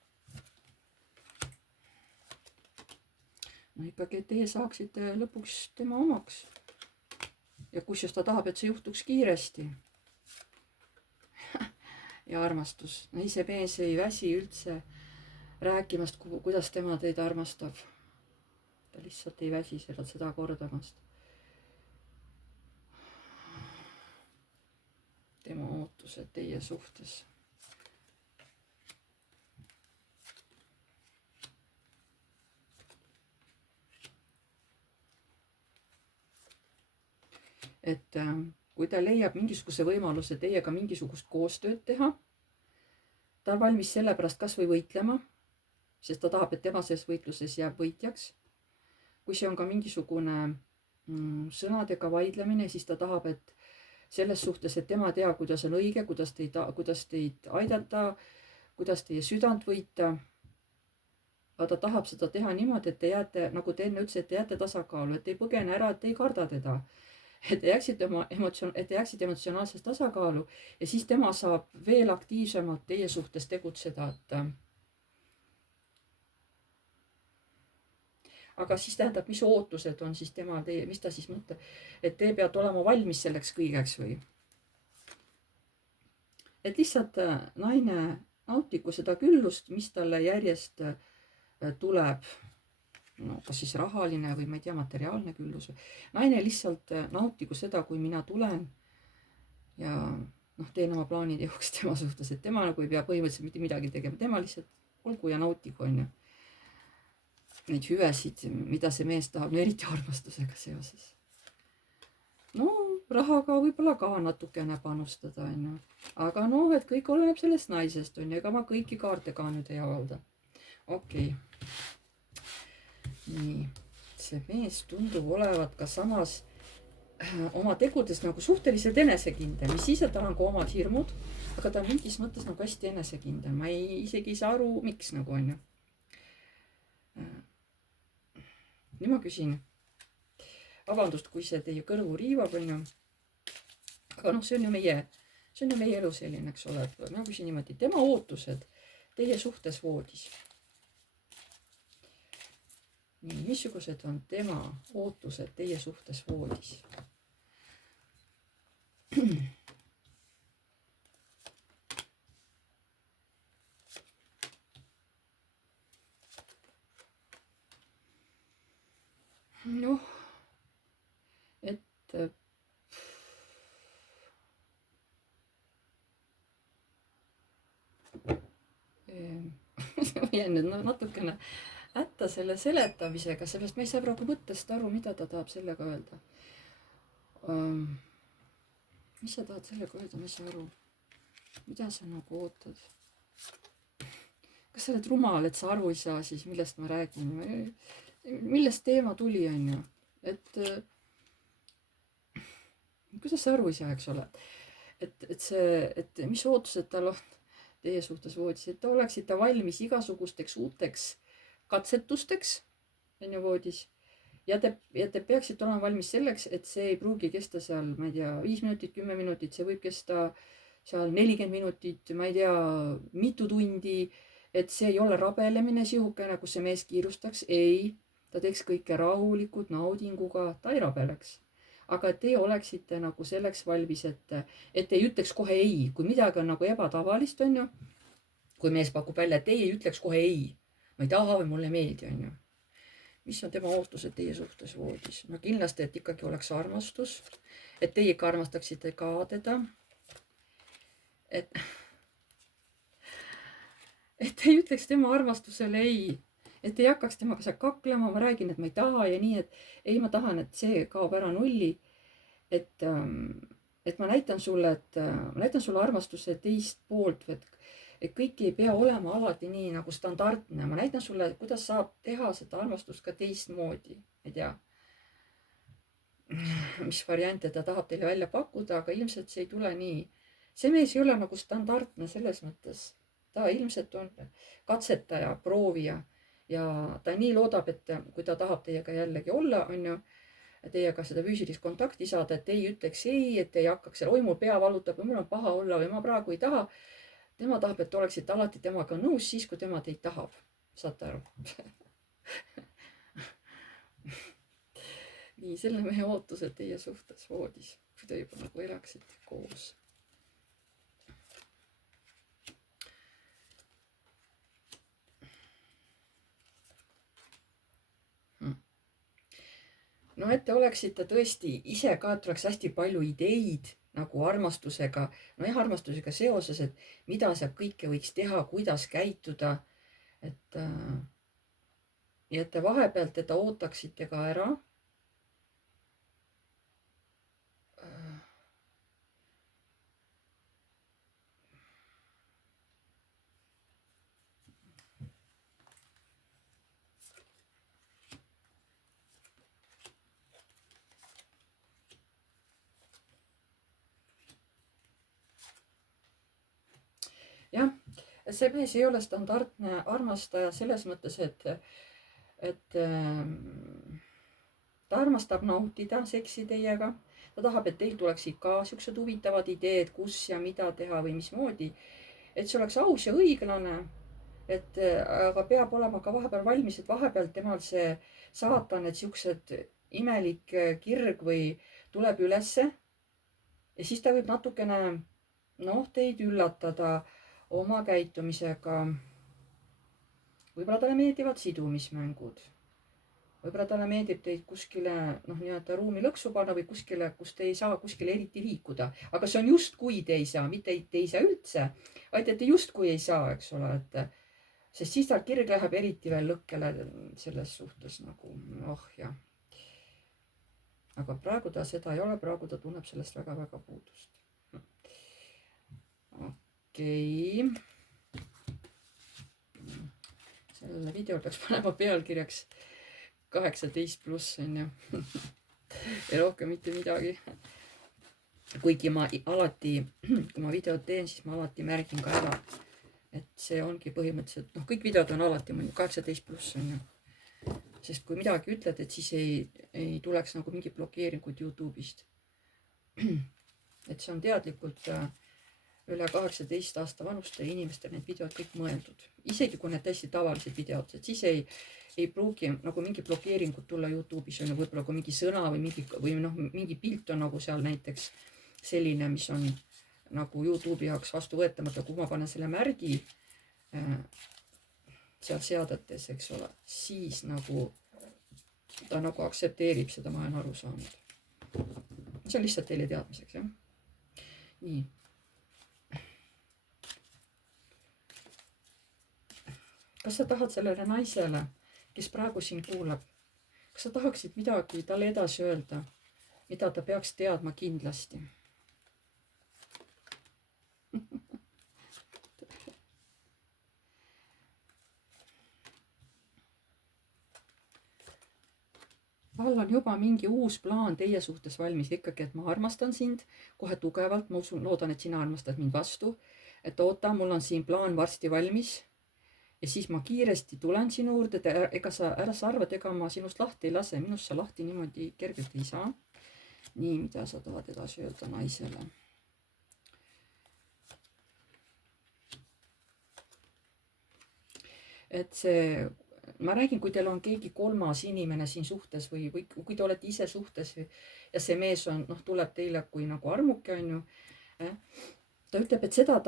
No ikkagi, et teie saaksite lõpuks tema omaks. Ja kusjuures ta tahab, et see juhtuks kiiresti. Ja armastus. No ise mees ei väsi üldse rääkimast, kuidas tema teid armastab. Ta lihtsalt ei väsi seda kordamast. Tema ootused teie suhtes. Et kui ta leiab mingisuguse võimaluse teiega mingisugust koostööd teha, ta on valmis selle pärast kas või võitlema, sest ta tahab, et tema selles võitluses jääb võitjaks. Kui see on ka mingisugune sõnadega vaidlemine, siis ta tahab, et selles suhtes, et tema teab, kuidas on õige, kuidas teid aidata, kuidas teie südant võita. Aga ta tahab seda teha niimoodi, et te jääte, nagu te enne ütles, et te jääte tasakaalu, et te ei põgene ära, et te ei karda teda. Et te jääksite emotsionaalses tasakaalu ja siis tema saab veel aktiivsemalt teie suhtes tegutseda. Aga siis tähendab, mis ootused on siis temal teie, mis ta siis mõtleb, et te peate olema valmis selleks kõigeks või? Et lihtsalt naine nautigu seda küllust, mis talle järjest tuleb. No, kas siis rahaline või ma ei tea, materiaalne küllus. Naine lihtsalt nautigu seda, kui mina tulen ja teen oma plaanid jõuks tema suhtes, et tema nagu ei pea põhimõtteliselt mitte midagi tegema. Tema lihtsalt olgu ja nautigu, on ju. Neid hüvesid, mida see mees tahab, no eriti armastusega seoses. No, rahaga võib-olla ka natukene panustada, on ju. Aga et kõik oleneb sellest naisest, on ju. Ega ma kõiki kaarte ka nüüd ei avalda. Okei. Nii, see mees tundub olevat ka samas oma tegudes nagu suhteliselt enesekindel, mis siis, et tal on ka omad hirmud, aga ta mingis mõttes nagu hästi enesekindel. Ma isegi ei saa aru, miks nagu on ju. Nii ma küsin. Vabandust, kui see teie kõrvu riivab, on ju. Aga see on ju meie elu selline, eks ole. Ma küsin niimoodi, tema ootused teie suhtes voodis. Nii, missugused on tema ootused teie suhtes voodis? Noh, et ma jään nüüd natukene hätta selle seletamisega, sellest ma ei saa praegu mõttest aru, mida ta tahab sellega öelda. Mis sa tahad sellega öelda, ma ei saa aru. Mida sa nagu ootad? Kas sa oled rumal, et sa aru ei saa siis, millest ma räägin? Millest teema tuli, on ju? Et kuidas sa aru ei saa, eks ole? Et mis ootused tal on teie suhtes voodis, et te oleksite valmis igasugusteks uuteks katsetusteks, on ju voodis. Ja te peaksite olema valmis selleks, et see ei pruugi kesta seal, ma ei tea, 5 minutit, 10 minutit, see võib kesta seal 40 minutit, ma ei tea, mitu tundi, et see ei ole rabelemine sihukene, kus see mees kiirustaks. Ei, ta teeks kõike rahulikult, naudinguga, ta ei rabeleks. Aga et teie oleksite nagu selleks valmis, et ei ütleks kohe ei, kui midagi on nagu ebatavalist, on ju. Kui mees pakub välja, et teie ei ütleks kohe ei. Ma ei taha või mulle meeldi, on ju. Mis on tema ootused teie suhtes voodis? No kindlasti, et ikkagi oleks armastus, et teie ikka armastaksite ka teda. Et ei ütleks tema armastusele ei, et ei hakkaks temaga seal kaklema, ma räägin, et ma ei taha ja nii, et ei, ma tahan, et see kaob ära nulli. Et ma näitan sulle armastuse teist poolt, et kõik ei pea olema alati nii nagu standardne. Ma näitan sulle, kuidas saab teha seda armastust ka teistmoodi. Ei tea, mis variante ta tahab teile välja pakkuda, aga ilmselt see ei tule nii. See mees ei ole nagu standardne selles mõttes. ta ilmselt on katsetaja, proovija ja ta nii loodab, et kui ta tahab teiega jällegi olla, on ju, teiega seda füüsilist kontakti saada, et ei ütleks ei, et ei hakkaks seal, oi mul pea valutab või mul on paha olla või ma praegu ei taha. Tema tahab, et oleksite alati temaga nõus siis, kui tema teid tahab. Saate aru? Nii, selle mehe ootused teie suhtes voodis, kui te juba nagu elaksite koos. No, et te oleksite tõesti ise ka, et oleks hästi palju ideid nagu armastusega, nojah, armastusega seoses, et mida seal kõike võiks teha, kuidas käituda, et ja et te vahepeal teda ootaksite ka ära. Jah, see mees ei ole standardne armastaja selles mõttes, et ta armastab nautida seksi teiega. Ta tahab, et teil tuleksid ka siuksed huvitavad ideed, kus ja mida teha või mismoodi. Et see oleks aus ja õiglane. Et aga peab olema ka vahepeal valmis, et vahepeal temal see saatan, et siuksed imelik kirg või tuleb ülesse. Ja siis ta võib natukene, teid üllatada oma käitumisega. Võib-olla talle meeldivad sidumismängud. Võib-olla talle meeldib teid kuskile, nii-öelda ruumi lõksu panna või kuskile, kus te ei saa kuskile eriti liikuda. Aga see on just kui te ei saa, mitte te ei saa üldse, vaid et te just kui ei saa, eks ole, sest siis tal kirg läheb eriti veel lõkkele selles suhtes nagu, jah. Aga praegu ta seda ei ole, praegu ta tunneb sellest väga-väga puudust. Okei. Sellele videole peaks panema pealkirjaks 18+, on ju. Ja rohkem mitte midagi. Kuigi ma alati, kui ma videot teen, siis ma alati märgin ka ära, et see ongi põhimõtteliselt, kõik videod on alati 18+, on ju. Sest kui midagi ütled, et siis ei tuleks nagu mingi blokeeringud YouTube'ist. Et see on teadlikult üle 18 aasta vanuste inimestel need videod kõik mõeldud. Isegi kui need täiesti tavalised videod, et siis ei pruugi nagu mingi blokeeringud tulla YouTube'is, on ju, võib-olla kui mingi sõna või mingi pilt on nagu seal näiteks selline, mis on nagu YouTube'i jaoks vastuvõetamata, kui ma panen selle märgi seal seadetes, eks ole, siis nagu ta nagu aktsepteerib seda, ma olen aru saanud. See on lihtsalt teile teadmiseks, jah. Nii. Kas sa tahad sellele naisele, kes praegu siin kuulab, kas sa tahaksid midagi talle edasi öelda, mida ta peaks teadma kindlasti? Vahel on juba mingi uus plaan teie suhtes valmis ikkagi, et ma armastan sind kohe tugevalt, ma loodan, et sina armastad mind vastu, et oota, mul on siin plaan varsti valmis ja siis ma kiiresti tulen sinu juurde, ega sa arvad, ega ma sinust lahti ei lase, minust sa lahti niimoodi kergelt ei saa. Nii, mida sa tahad edasi öelda naisele? Et see, ma räägin, kui teil on keegi kolmas inimene siin suhtes või kui te olete ise suhtes ja see mees on, tuleb teile kui nagu armuke, on ju. Ta ütleb, et seda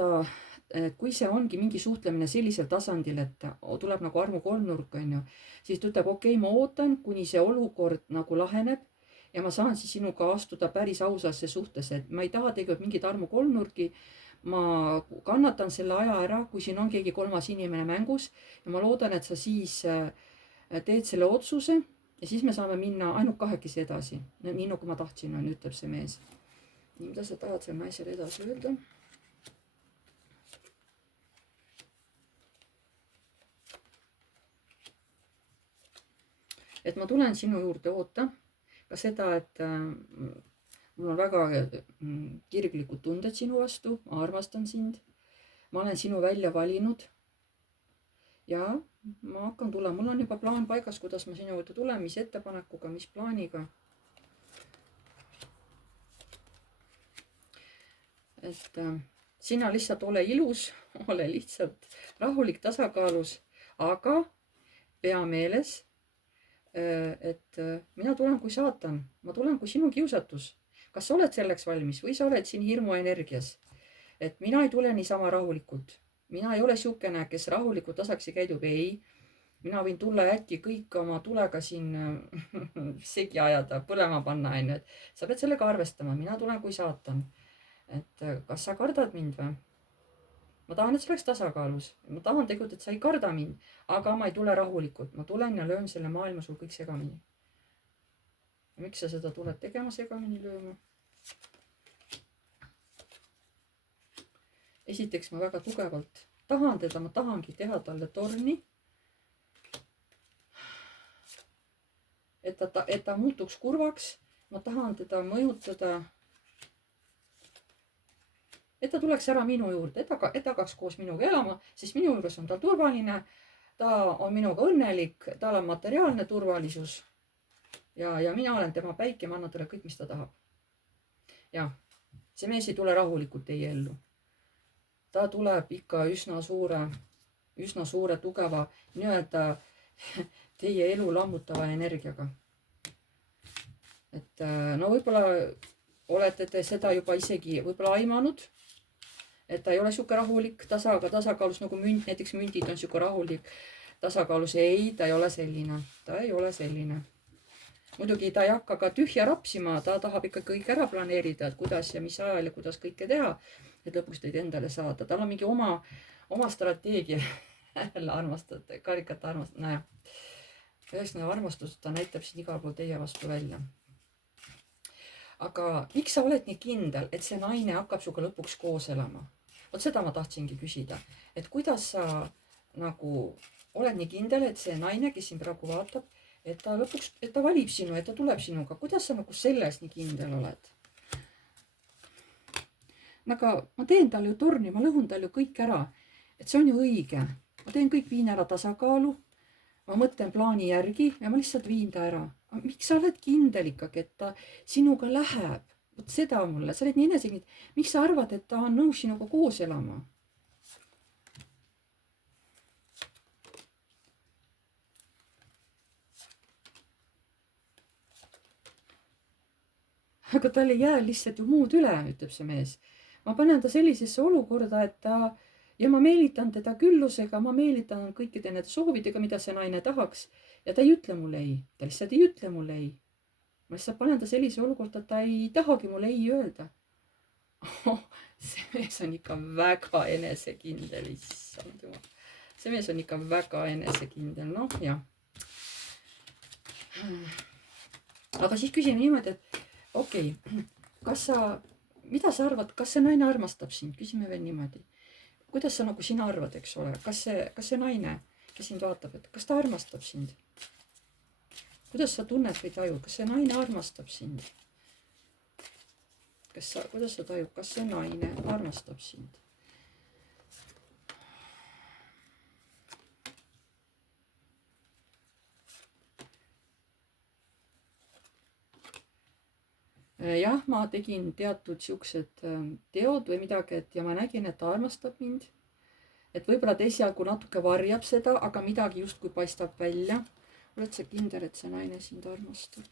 kui see ongi mingi suhtlemine sellisel tasandil, et tuleb nagu armu kolmnurk, on ju, siis ta ütleb, okei, ma ootan, kuni see olukord nagu laheneb ja ma saan siis sinuga astuda päris ausasse suhtes, et ma ei taha tegelikult mingit armu kolmnurki. Ma kannatan selle aja ära, kui siin on keegi kolmas inimene mängus ja ma loodan, et sa siis teed selle otsuse ja siis me saame minna ainult kahekesi edasi. Nii nagu ma tahtsin, ütleb see mees. Nii, mida sa tahad selle naisele edasi öelda? Et ma tulen sinu juurde oota ka seda, et mul on väga kirglikud tunded sinu vastu, ma armastan sind. ma olen sinu välja valinud ja ma hakkan tulema, mul on juba plaan paigas, kuidas ma sinu juurde tulen, mis ettepanekuga, mis plaaniga. Et sina lihtsalt ole ilus, ole lihtsalt rahulik, tasakaalus, aga pea meeles, et mina tulen kui saatan, ma tulen kui sinu kiusatus. Kas sa oled selleks valmis või sa oled siin hirmuenergias? Et mina ei tule niisama rahulikult. Mina ei ole siukene, kes rahulikult tasaksi käidub. Ei, mina võin tulla äkki kõik oma tulega siin segi ajada, põlema panna, onju. Et sa pead sellega arvestama, mina tulen kui saatan. Et kas sa kardad mind või? Ma tahan, et see oleks tasakaalus. Ma tahan tegelikult, et sa ei karda mind, aga ma ei tule rahulikult. Ma tulen ja löön selle maailma sul kõik segamini. Miks sa seda tuled tegema segamini lööma? Esiteks ma väga tugevalt tahan teda, ma tahangi teha talle torni. Et ta muutuks kurvaks. Ma tahan teda mõjutada. Et ta tuleks ära minu juurde, et ta hakkaks koos minuga elama, sest minu juures on ta turvaline, ta on minuga õnnelik, tal on materiaalne turvalisus ja mina olen tema päike, ma annan talle kõik, mis ta tahab. Ja see mees ei tule rahulikult teie ellu. Ta tuleb ikka üsna suure tugeva nii-öelda teie elu lammutava energiaga. Et no võib-olla olete te seda juba isegi võib-olla aimanud. Et ta ei ole siuke rahulik, tasakaalus nagu näiteks mündid on siuke rahulik, tasakaalus. Ei, ta ei ole selline. Ta ei ole selline. Muidugi ta ei hakka ka tühja rapsima, ta tahab ikka kõik ära planeerida, et kuidas ja mis ajal ja kuidas kõike teha, et lõpuks teid endale saada. Tal on mingi oma strateegia. Armastate, karikat armastate. Naja. Ühesõnaga armastust ta näitab siin igal pool teie vastu välja. Aga miks sa oled nii kindel, et see naine hakkab suga lõpuks koos elama? Vot seda ma tahtsingi küsida, et kuidas sa nagu oled nii kindel, et see naine, kes siin praegu vaatab, et ta lõpuks, et ta valib sinu, et ta tuleb sinuga. Kuidas sa nagu selles nii kindel oled? Aga ma teen tal ju torni, ma lõhun tal ju kõik ära, et see on ju õige. Ma teen kõik, viin ära tasakaalu, ma mõtlen plaani järgi ja ma lihtsalt viin ta ära. Miks sa oled kindel ikkagi, et ta sinuga läheb? Vot seda mulle, sa oled nii enesekindel. Miks sa arvad, et ta on nõus sinuga koos elama? Aga tal ei jää lihtsalt ju muud üle, ütleb see mees. Ma panen ta sellisesse olukorda, et ta ja ma meelitan teda küllusega, ma meelitan kõikide nende soovidega, mida see naine tahaks. Ja ta ei ütle mulle ei. Ta lihtsalt ei ütle mulle ei. Ma lihtsalt panen ta sellise olukorda, et ta ei tahagi mulle ei öelda. See mees on ikka väga enesekindel. See mees on ikka väga enesekindel. Noh, jah. Aga siis küsime niimoodi, et okei, mida sa arvad, kas see naine armastab sind? Küsime veel niimoodi. Kuidas sa nagu sina arvad, eks ole? Kas see naine, kes sind vaatab, et kas ta armastab sind? Kuidas sa tunned või tajud? Kas see naine armastab sind? Kuidas sa tajud? Kas see naine armastab sind? Jah, ma tegin teatud siuksed teod või midagi, ja ma nägin, et ta armastab mind. Et võib-olla ta esialgu natuke varjab seda, aga midagi justkui paistab välja. Oled sa kindel, et see naine sind armastab?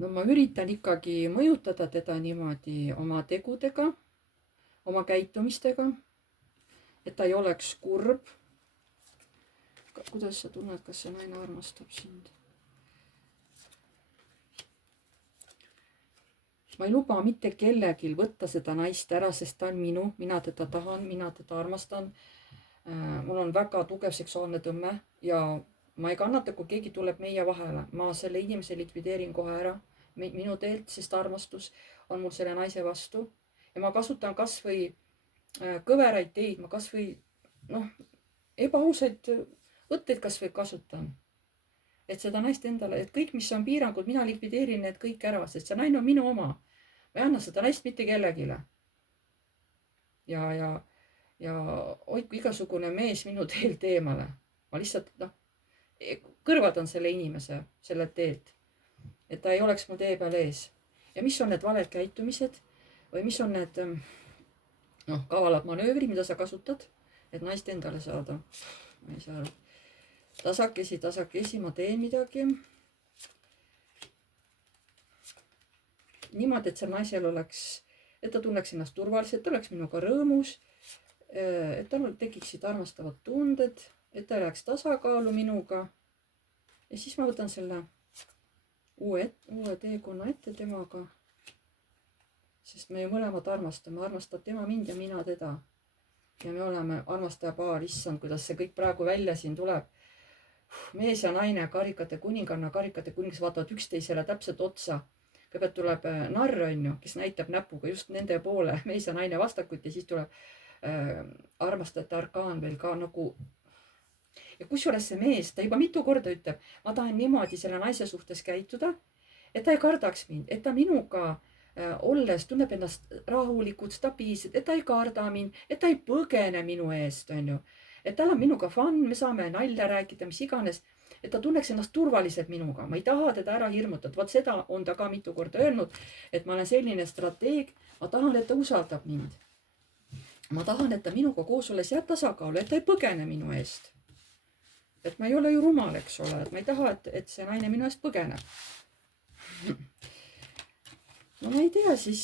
No ma üritan ikkagi mõjutada teda niimoodi oma tegudega, oma käitumistega, et ta ei oleks kurb. Kuidas sa tunned, kas see naine armastab sind? Ma ei luba mitte kellegil võtta seda naist ära, sest ta on minu, mina teda tahan, mina teda armastan. Mul on väga tugev seksuaalne tõmme ja ma ei kannata, kui keegi tuleb meie vahele. Ma selle inimese likvideerin kohe ära minu teelt, sest armastus on mul selle naise vastu. Ja ma kasutan kas või kõveraid teid, ma kas või ebausaid võtteid kas või kasutan. et seda naist endale, et kõik, mis on piirangud, mina likvideerin need kõik ära, sest see naine on minu oma. ma ei anna seda naist mitte kellegile. ja hoidku igasugune mees minu teelt eemale. ma lihtsalt kõrvaldan selle inimese sellelt teelt, et ta ei oleks mu tee peal ees. ja mis on need valed käitumised või mis on need kavalad manöövrid, mida sa kasutad, et naist endale saada? ma ei saa aru. tasakesi ma teen midagi niimoodi, et sel naisel oleks, et ta tunneks ennast turvaliselt, ta oleks minuga rõõmus, et tal tekiksid armastavad tunded, et ta läheks tasakaalu minuga. ja siis ma võtan selle uue teekonna ette temaga, sest me ju mõlemad armastame, armastab tema mind ja mina teda. ja me oleme armastaja paar, issand, kuidas see kõik praegu välja siin tuleb. mees ja naine, karikate kuninganna, karikate kuningas vaatavad üksteisele täpselt otsa. kõigepealt tuleb narr, onju, kes näitab näpuga just nende poole, mees ja naine vastakuti, ja siis tuleb armastajate arkaan veel ka nagu. ja kusjuures see mees, ta juba mitu korda ütleb, ma tahan niimoodi selle naise suhtes käituda, et ta ei kardaks mind, et ta minuga olles tunneb ennast rahulikult, stabiilselt, et ta ei karda mind, et ta ei põgene minu eest, onju. et tal on minuga fun, me saame nalja rääkida, mis iganes, et ta tunneks ennast turvaliselt minuga. ma ei taha teda ära hirmutada, vot seda on ta ka mitu korda öelnud, et ma olen selline strateeg, ma tahan, et ta usaldab mind. ma tahan, et ta minuga koos olles jääb tasakaalu, et ta ei põgene minu eest. et ma ei ole ju rumal, eks ole, et ma ei taha, et see naine minu eest põgeneb. no ma ei tea, siis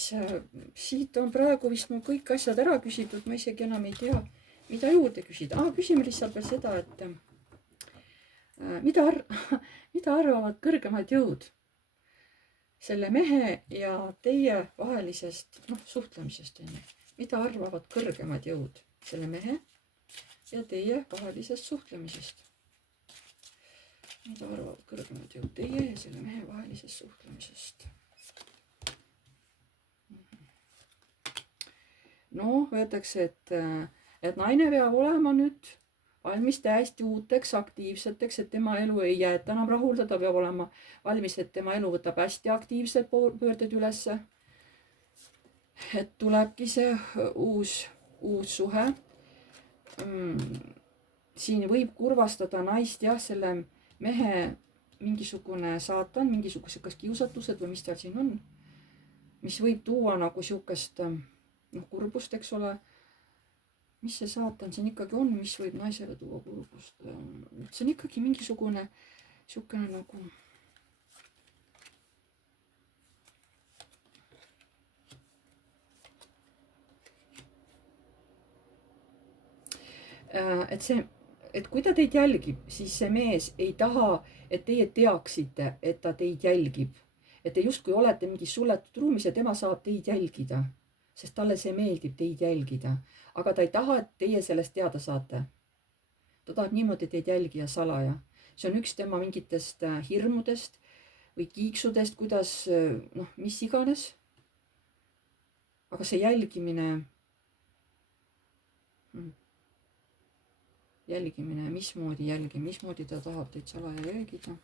siit on praegu vist mu kõik asjad ära küsitud, ma isegi enam ei tea, mida juurde küsida. Küsime lihtsalt veel seda, et mida arvavad kõrgemad jõud selle mehe ja teie vahelisest suhtlemisest. mida arvavad kõrgemad jõud selle mehe ja teie vahelisest suhtlemisest? mida arvavad kõrgemad jõud teie ja selle mehe vahelisest suhtlemisest? Öeldakse, et naine peab olema nüüd valmis täiesti uuteks aktiivseteks, et tema elu ei jäeta enam rahulda, ta peab olema valmis, et tema elu võtab hästi aktiivselt pöörded ülesse. et tulebki see uus suhe. siin võib kurvastada naist jah, selle mehe mingisugune saatan, mingisugused kas kiusatused või mis tal siin on, mis võib tuua nagu siukest kurbust, eks ole. mis see saatan siin ikkagi on, mis võib naisele tuua kurbust? see on ikkagi mingisugune siukene nagu et kui ta teid jälgib, siis see mees ei taha, et teie teaksite, et ta teid jälgib. et te justkui olete mingis suletud ruumis ja tema saab teid jälgida, sest talle see meeldib teid jälgida. aga ta ei taha, et teie sellest teada saate. ta tahab niimoodi teid jälgida salaja. see on üks tema mingitest hirmudest või kiiksudest, kuidas mis iganes. aga see jälgimine, mismoodi jälgimine, mismoodi ta tahab teid salaja jälgida?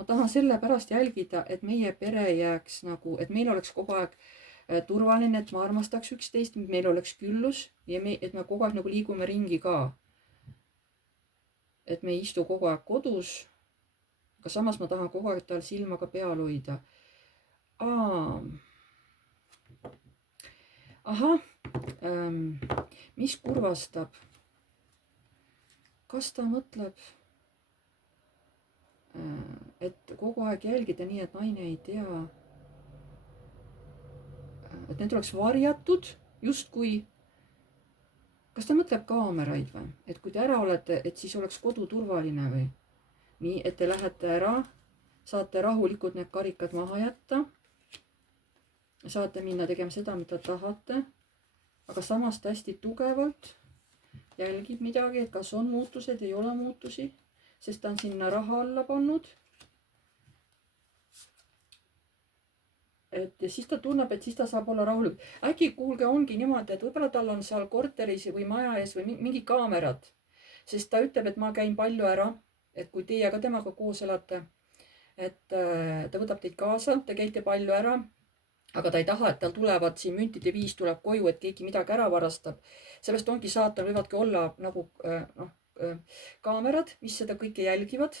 ma tahan sellepärast jälgida, et meie pere jääks nagu, et meil oleks kogu aeg turvaline, et me armastaks üksteist, meil oleks küllus ja et me kogu aeg nagu liigume ringi ka. et me ei istu kogu aeg kodus. aga samas ma tahan kogu aeg tal silma ka peal hoida. ahah, mis kurvastab? kas ta mõtleb, et kogu aeg jälgida nii, et naine ei tea, et need oleks varjatud justkui? kas ta mõtleb kaameraid või? et kui te ära olete, et siis oleks kodu turvaline või? nii, et te lähete ära, saate rahulikult need karikad maha jätta, saate minna tegema seda, mida tahate, aga samas ta hästi tugevalt jälgib midagi, et kas on muutused, ei ole muutusi, sest ta on sinna raha alla pannud. et ja siis ta tunneb, et siis ta saab olla rahulik. äkki kuulge, ongi niimoodi, et võib-olla tal on seal korteris või maja ees või mingi kaamerad, sest ta ütleb, et ma käin palju ära, et kui teie ka temaga koos elate, et ta võtab teid kaasa, te käite palju ära, aga ta ei taha, et tal tulevad siin müntide 5 tuleb koju, et keegi midagi ära varastab. Sellest ongi saatan, võivadki olla nagu kaamerad, mis seda kõike jälgivad.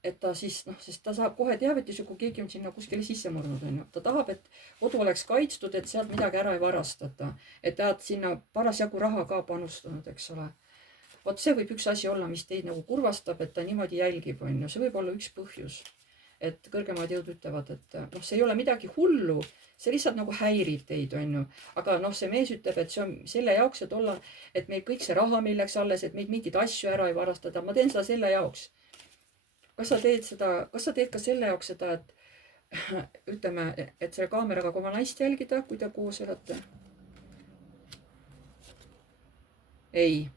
Et ta siis, sest ta saab kohe teavituse, kui keegi on sinna kuskile sisse murnud, onju. Ta tahab, et kodu oleks kaitstud, et sealt midagi ära ei varastata. Et ta on sinna parasjagu raha ka panustanud, eks ole. Vot see võib üks asi olla, mis teid nagu kurvastab, et ta niimoodi jälgib, onju. See võib olla üks põhjus. Et kõrgemad jõud ütlevad, et see ei ole midagi hullu, see lihtsalt nagu häirib teid, onju. Aga see mees ütleb, et see on selle jaoks, et olla, et meil kõik see raha milleks alles, et meid mingeid asju ära ei varastada. Ma teen seda selle jaoks. Kas sa teed ka selle jaoks seda, et ütleme, et selle kaameraga oma naist jälgida, kui te koos elate? Ei,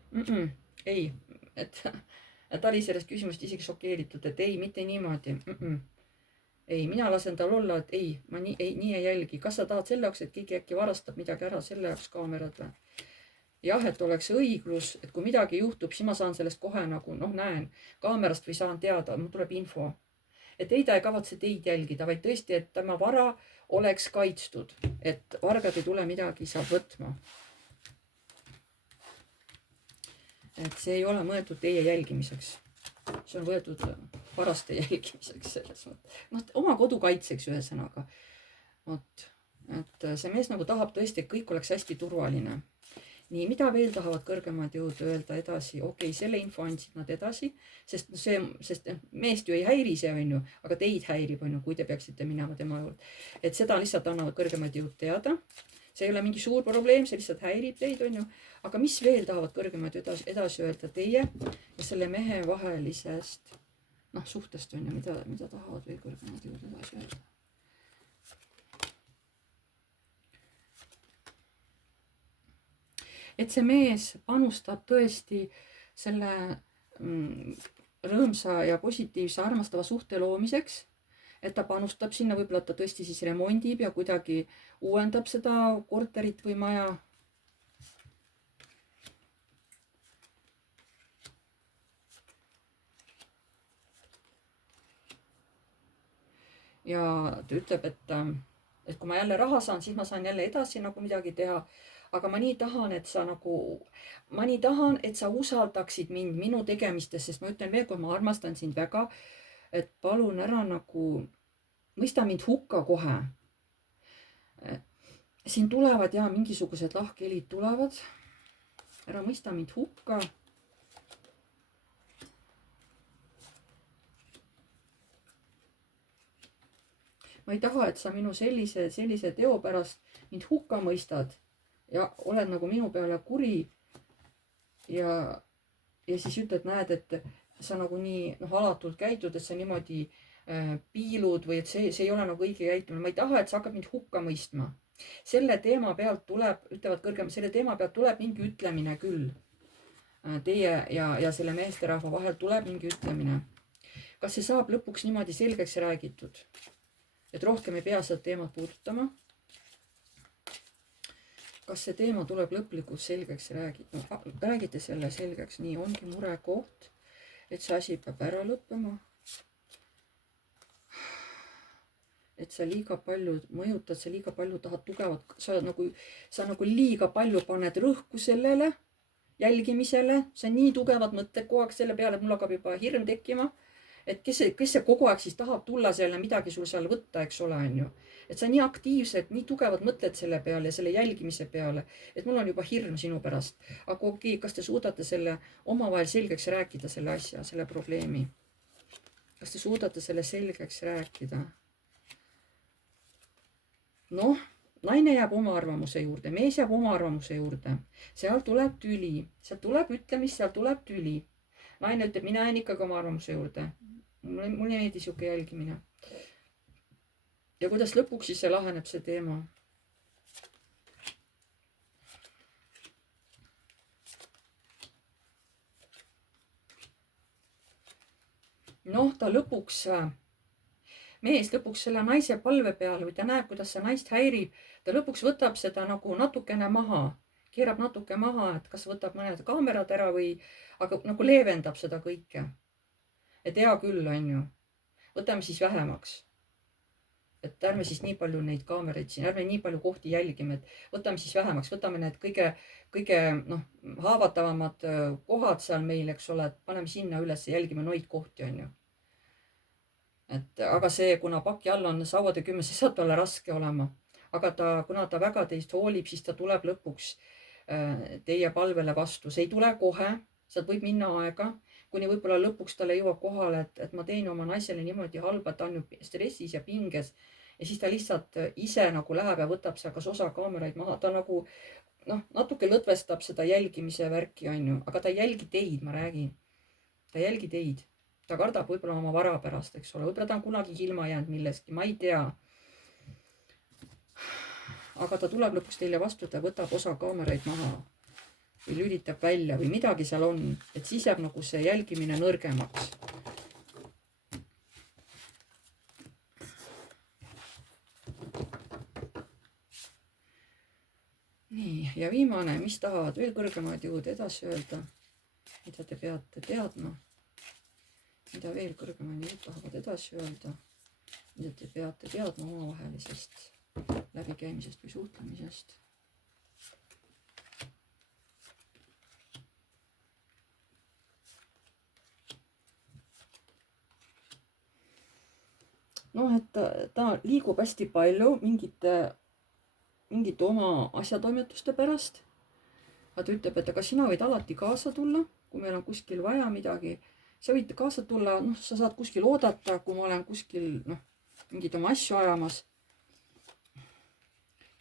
ei, et ta oli sellest küsimusest isegi šokeeritud, et ei, mitte niimoodi. Ei, mina lasen tal olla, et ei, ma nii ei jälgi. Kas sa tahad selle jaoks, et keegi äkki varastab midagi ära, selle jaoks kaamerad või? Jah, et oleks õiglus, et kui midagi juhtub, siis ma saan sellest kohe nagu, näen kaamerast või saan teada, mul tuleb info. Et ei, ta ei kavatse teid jälgida, vaid tõesti, et tema vara oleks kaitstud, et vargad ei tule midagi saab võtma. Et see ei ole mõeldud teie jälgimiseks. See on võetud varaste jälgimiseks selles mõttes. Oma kodu kaitseks ühesõnaga. Et see mees nagu tahab tõesti, et kõik oleks hästi turvaline. Nii, mida veel tahavad kõrgemad jõud öelda edasi? Okei, selle info andsid nad edasi, sest meest ju ei häiri see, on ju, aga teid häirib, on ju, kui te peaksite minema tema juurde. Et seda lihtsalt annavad kõrgemad jõud teada. See ei ole mingi suur probleem, see lihtsalt häirib teid, on ju. Aga mis veel tahavad kõrgemad edasi öelda teie ja selle mehe vahelisest suhtest, on ju, mida tahavad veel kõrgemad jõud edasi öelda? Et see mees panustab tõesti selle rõõmsa ja positiivse armastava suhte loomiseks, et ta panustab sinna, võib-olla ta tõesti siis remondib ja kuidagi uuendab seda korterit või maja. Ja ta ütleb, et kui ma jälle raha saan, siis ma saan jälle edasi nagu midagi teha. Aga ma nii tahan, et sa usaldaksid mind minu tegemistes, sest ma ütlen veel, kui ma armastan sind väga, et palun ära nagu mõista mind hukka kohe. Siin tulevad ja mingisugused lahkhelid tulevad. Ära mõista mind hukka. Ma ei taha, et sa minu sellise teo pärast mind hukka mõistad. Ja oled nagu minu peale kuri ja siis ütled, näed, et sa nagu nii alatult käitud, et sa niimoodi piilud või et see ei ole nagu õige käitumine. Ma ei taha, et sa hakkad mind hukka mõistma. Selle teema pealt tuleb, ütlevad kõrgem, selle teema pealt tuleb mingi ütlemine küll. Teie ja selle meesterahva vahel tuleb mingi ütlemine. Kas see saab lõpuks niimoodi selgeks räägitud? Et rohkem ei pea seda teemat puudutama? Kas see teema tuleb lõplikult selgeks räägida? Räägite selle selgeks, nii ongi mure koht, et see asi peab ära lõppema. Et sa liiga palju mõjutad, sa liiga palju tahad tugevat, sa nagu liiga palju paned rõhku sellele jälgimisele, sa nii tugevad mõtted kogu aeg selle peale, et mul hakkab juba hirm tekkima. Et kes see kogu aeg siis tahab tulla selle midagi sul seal võtta, eks ole, on ju. Et sa nii aktiivselt, nii tugevad mõtled selle peale ja selle jälgimise peale, et mul on juba hirm sinu pärast. Aga okei, kas te suudate selle omavahel selgeks rääkida, selle asja, selle probleemi? Kas te suudate selle selgeks rääkida? Naine jääb oma arvamuse juurde, mees jääb oma arvamuse juurde. Seal tuleb tüli, seal tuleb ütlemist, seal tuleb tüli. Naine ütleb, mina jään ikkagi oma arvamuse juurde. Mulle ei meeldi siuke jälgimine. Ja kuidas lõpuks siis see laheneb see teema? Ta lõpuks, mees lõpuks selle naise palve peale või ta näeb, kuidas see naist häirib, ta lõpuks võtab seda nagu natukene maha. keerab natuke maha, et kas võtab mõned kaamerad ära või, aga nagu leevendab seda kõike. Et hea küll, on ju. Võtame siis vähemaks. Et ärme siis nii palju neid kaameraid siin, ärme nii palju kohti jälgime, et võtame siis vähemaks, võtame need kõige haavatavamad kohad seal meil, eks ole, et paneme sinna üles, jälgime neid kohti, on ju. Et aga see, kuna paki all on sauatükümme, siis saab talle raske olema. Aga kuna ta väga teist hoolib, siis ta tuleb lõpuks teie palvele vastu. See ei tule kohe, sealt võib minna aega, kuni võib-olla lõpuks talle jõuab kohale, et ma teen oma naisele niimoodi halba, ta on ju stressis ja pinges. Ja siis ta lihtsalt ise nagu läheb ja võtab seal kas osa kaameraid maha. Ta nagu natuke lõdvestab seda jälgimise värki, on ju. Aga ta ei jälgi teid, ma räägin. Ta ei jälgi teid. Ta kardab võib-olla oma vara pärast, eks ole. Võib-olla ta on kunagi ilma jäänud milleski, ma ei tea. Aga ta tuleb lõpuks teile vastu, ta võtab osa kaameraid maha või lülitab välja või midagi seal on, et siis jääb nagu see jälgimine nõrgemaks. Nii, ja viimane, mis tahavad veel kõrgemad jõud edasi öelda, mida te peate teadma, mida veel kõrgemad jõud tahavad edasi öelda, mida te peate teadma omavahelisest läbikäimisest või suhtlemisest. Et ta liigub hästi palju mingite oma asjatoimetuste pärast. Ta ütleb, et aga sina võid alati kaasa tulla, kui meil on kuskil vaja midagi. Sa võid kaasa tulla, sa saad kuskil oodata, kui ma olen kuskil mingid oma asju ajamas.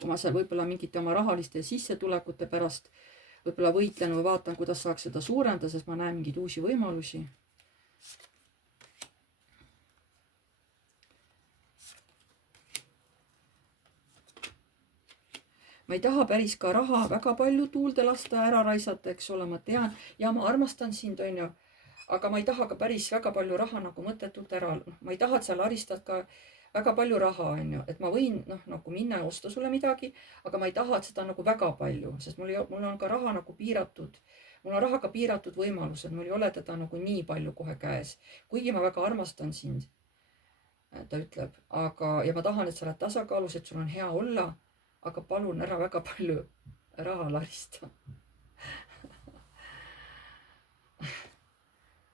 Kui ma seal võib-olla mingite oma rahaliste sissetulekute pärast võib-olla võitlen või vaatan, kuidas saaks seda suurenda, sest ma näen mingeid uusi võimalusi. Ma ei taha päris ka raha väga palju tuulde lasta ära raisata, eks ole, ma tean. Ja ma armastan sind, on ju. Aga ma ei taha ka päris väga palju raha nagu mõttetult ära. Ma ei taha, et sa laristad ka väga palju raha, on ju. Et ma võin nagu minna ja osta sulle midagi, aga ma ei taha, et seda nagu väga palju. Sest mul on ka raha nagu piiratud. Mul on rahaga piiratud võimalused. Mul ei ole teda nagu nii palju kohe käes. Kuigi ma väga armastan sind, ta ütleb. Ja ma tahan, et sa oled tasakaalus, et sul on hea olla. Aga palun ära väga palju raha larista.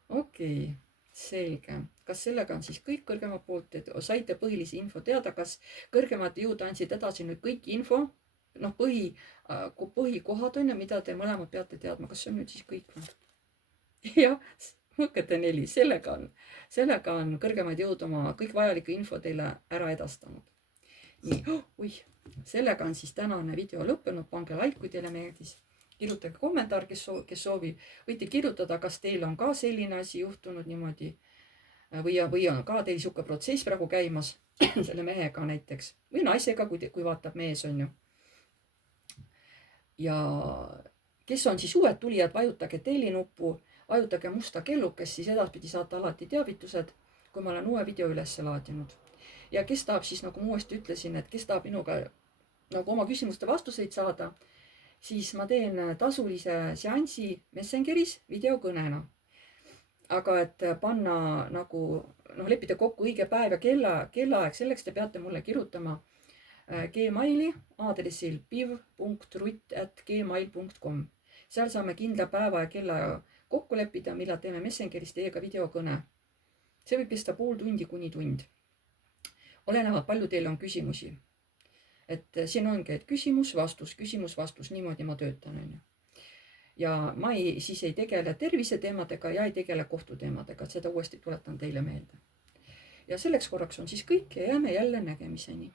Okei, selge. Kas sellega on siis kõik kõrgema poolt, et saite põhilisi info teada, kas kõrgemad jõud andsid edasi nüüd kõik info, põhikohad on ja mida te mõlemad peate teadma, kas see on nüüd siis kõik või? Jah, mõõkete 4, sellega on kõrgemad jõud oma kõik vajalike info teile ära edastanud. Nii, sellega on siis tänane video lõppenud. Pange like, kui teile meeldis. Kirjutage kommentaar, kes soovib. Võite kirjutada, kas teil on ka selline asi juhtunud niimoodi või on ka teil siuke protsess praegu käimas selle mehega näiteks või naisega, kui vaatab mees, on ju. Ja kes on siis uued tulijad, vajutage tellinuppu, vajutage musta kellukest, siis edaspidi saate alati teavitused, kui ma olen uue video üles laadinud. Ja kes tahab siis, nagu ma uuesti ütlesin, et kes tahab minuga nagu oma küsimuste vastuseid saada, siis ma teen tasulise seansi Messengeris videokõnena. Aga et panna nagu, leppida kokku õige päev ja kellaaeg, selleks te peate mulle kirjutama Gmaili aadressil piv.rutt@gmail.com. Seal saame kindla päeva ja kella kokku leppida, millal teeme Messengeris teiega videokõne. See võib kesta pool tundi kuni tund. Olenevalt palju teil on küsimusi. Et siin ongi, et küsimus, vastus, niimoodi ma töötan. Ja ma siis ei tegele terviseteemadega ja ei tegele kohtuteemadega, et seda uuesti tuletan teile meelde. Ja selleks korraks on siis kõik ja jääme jälle nägemiseni.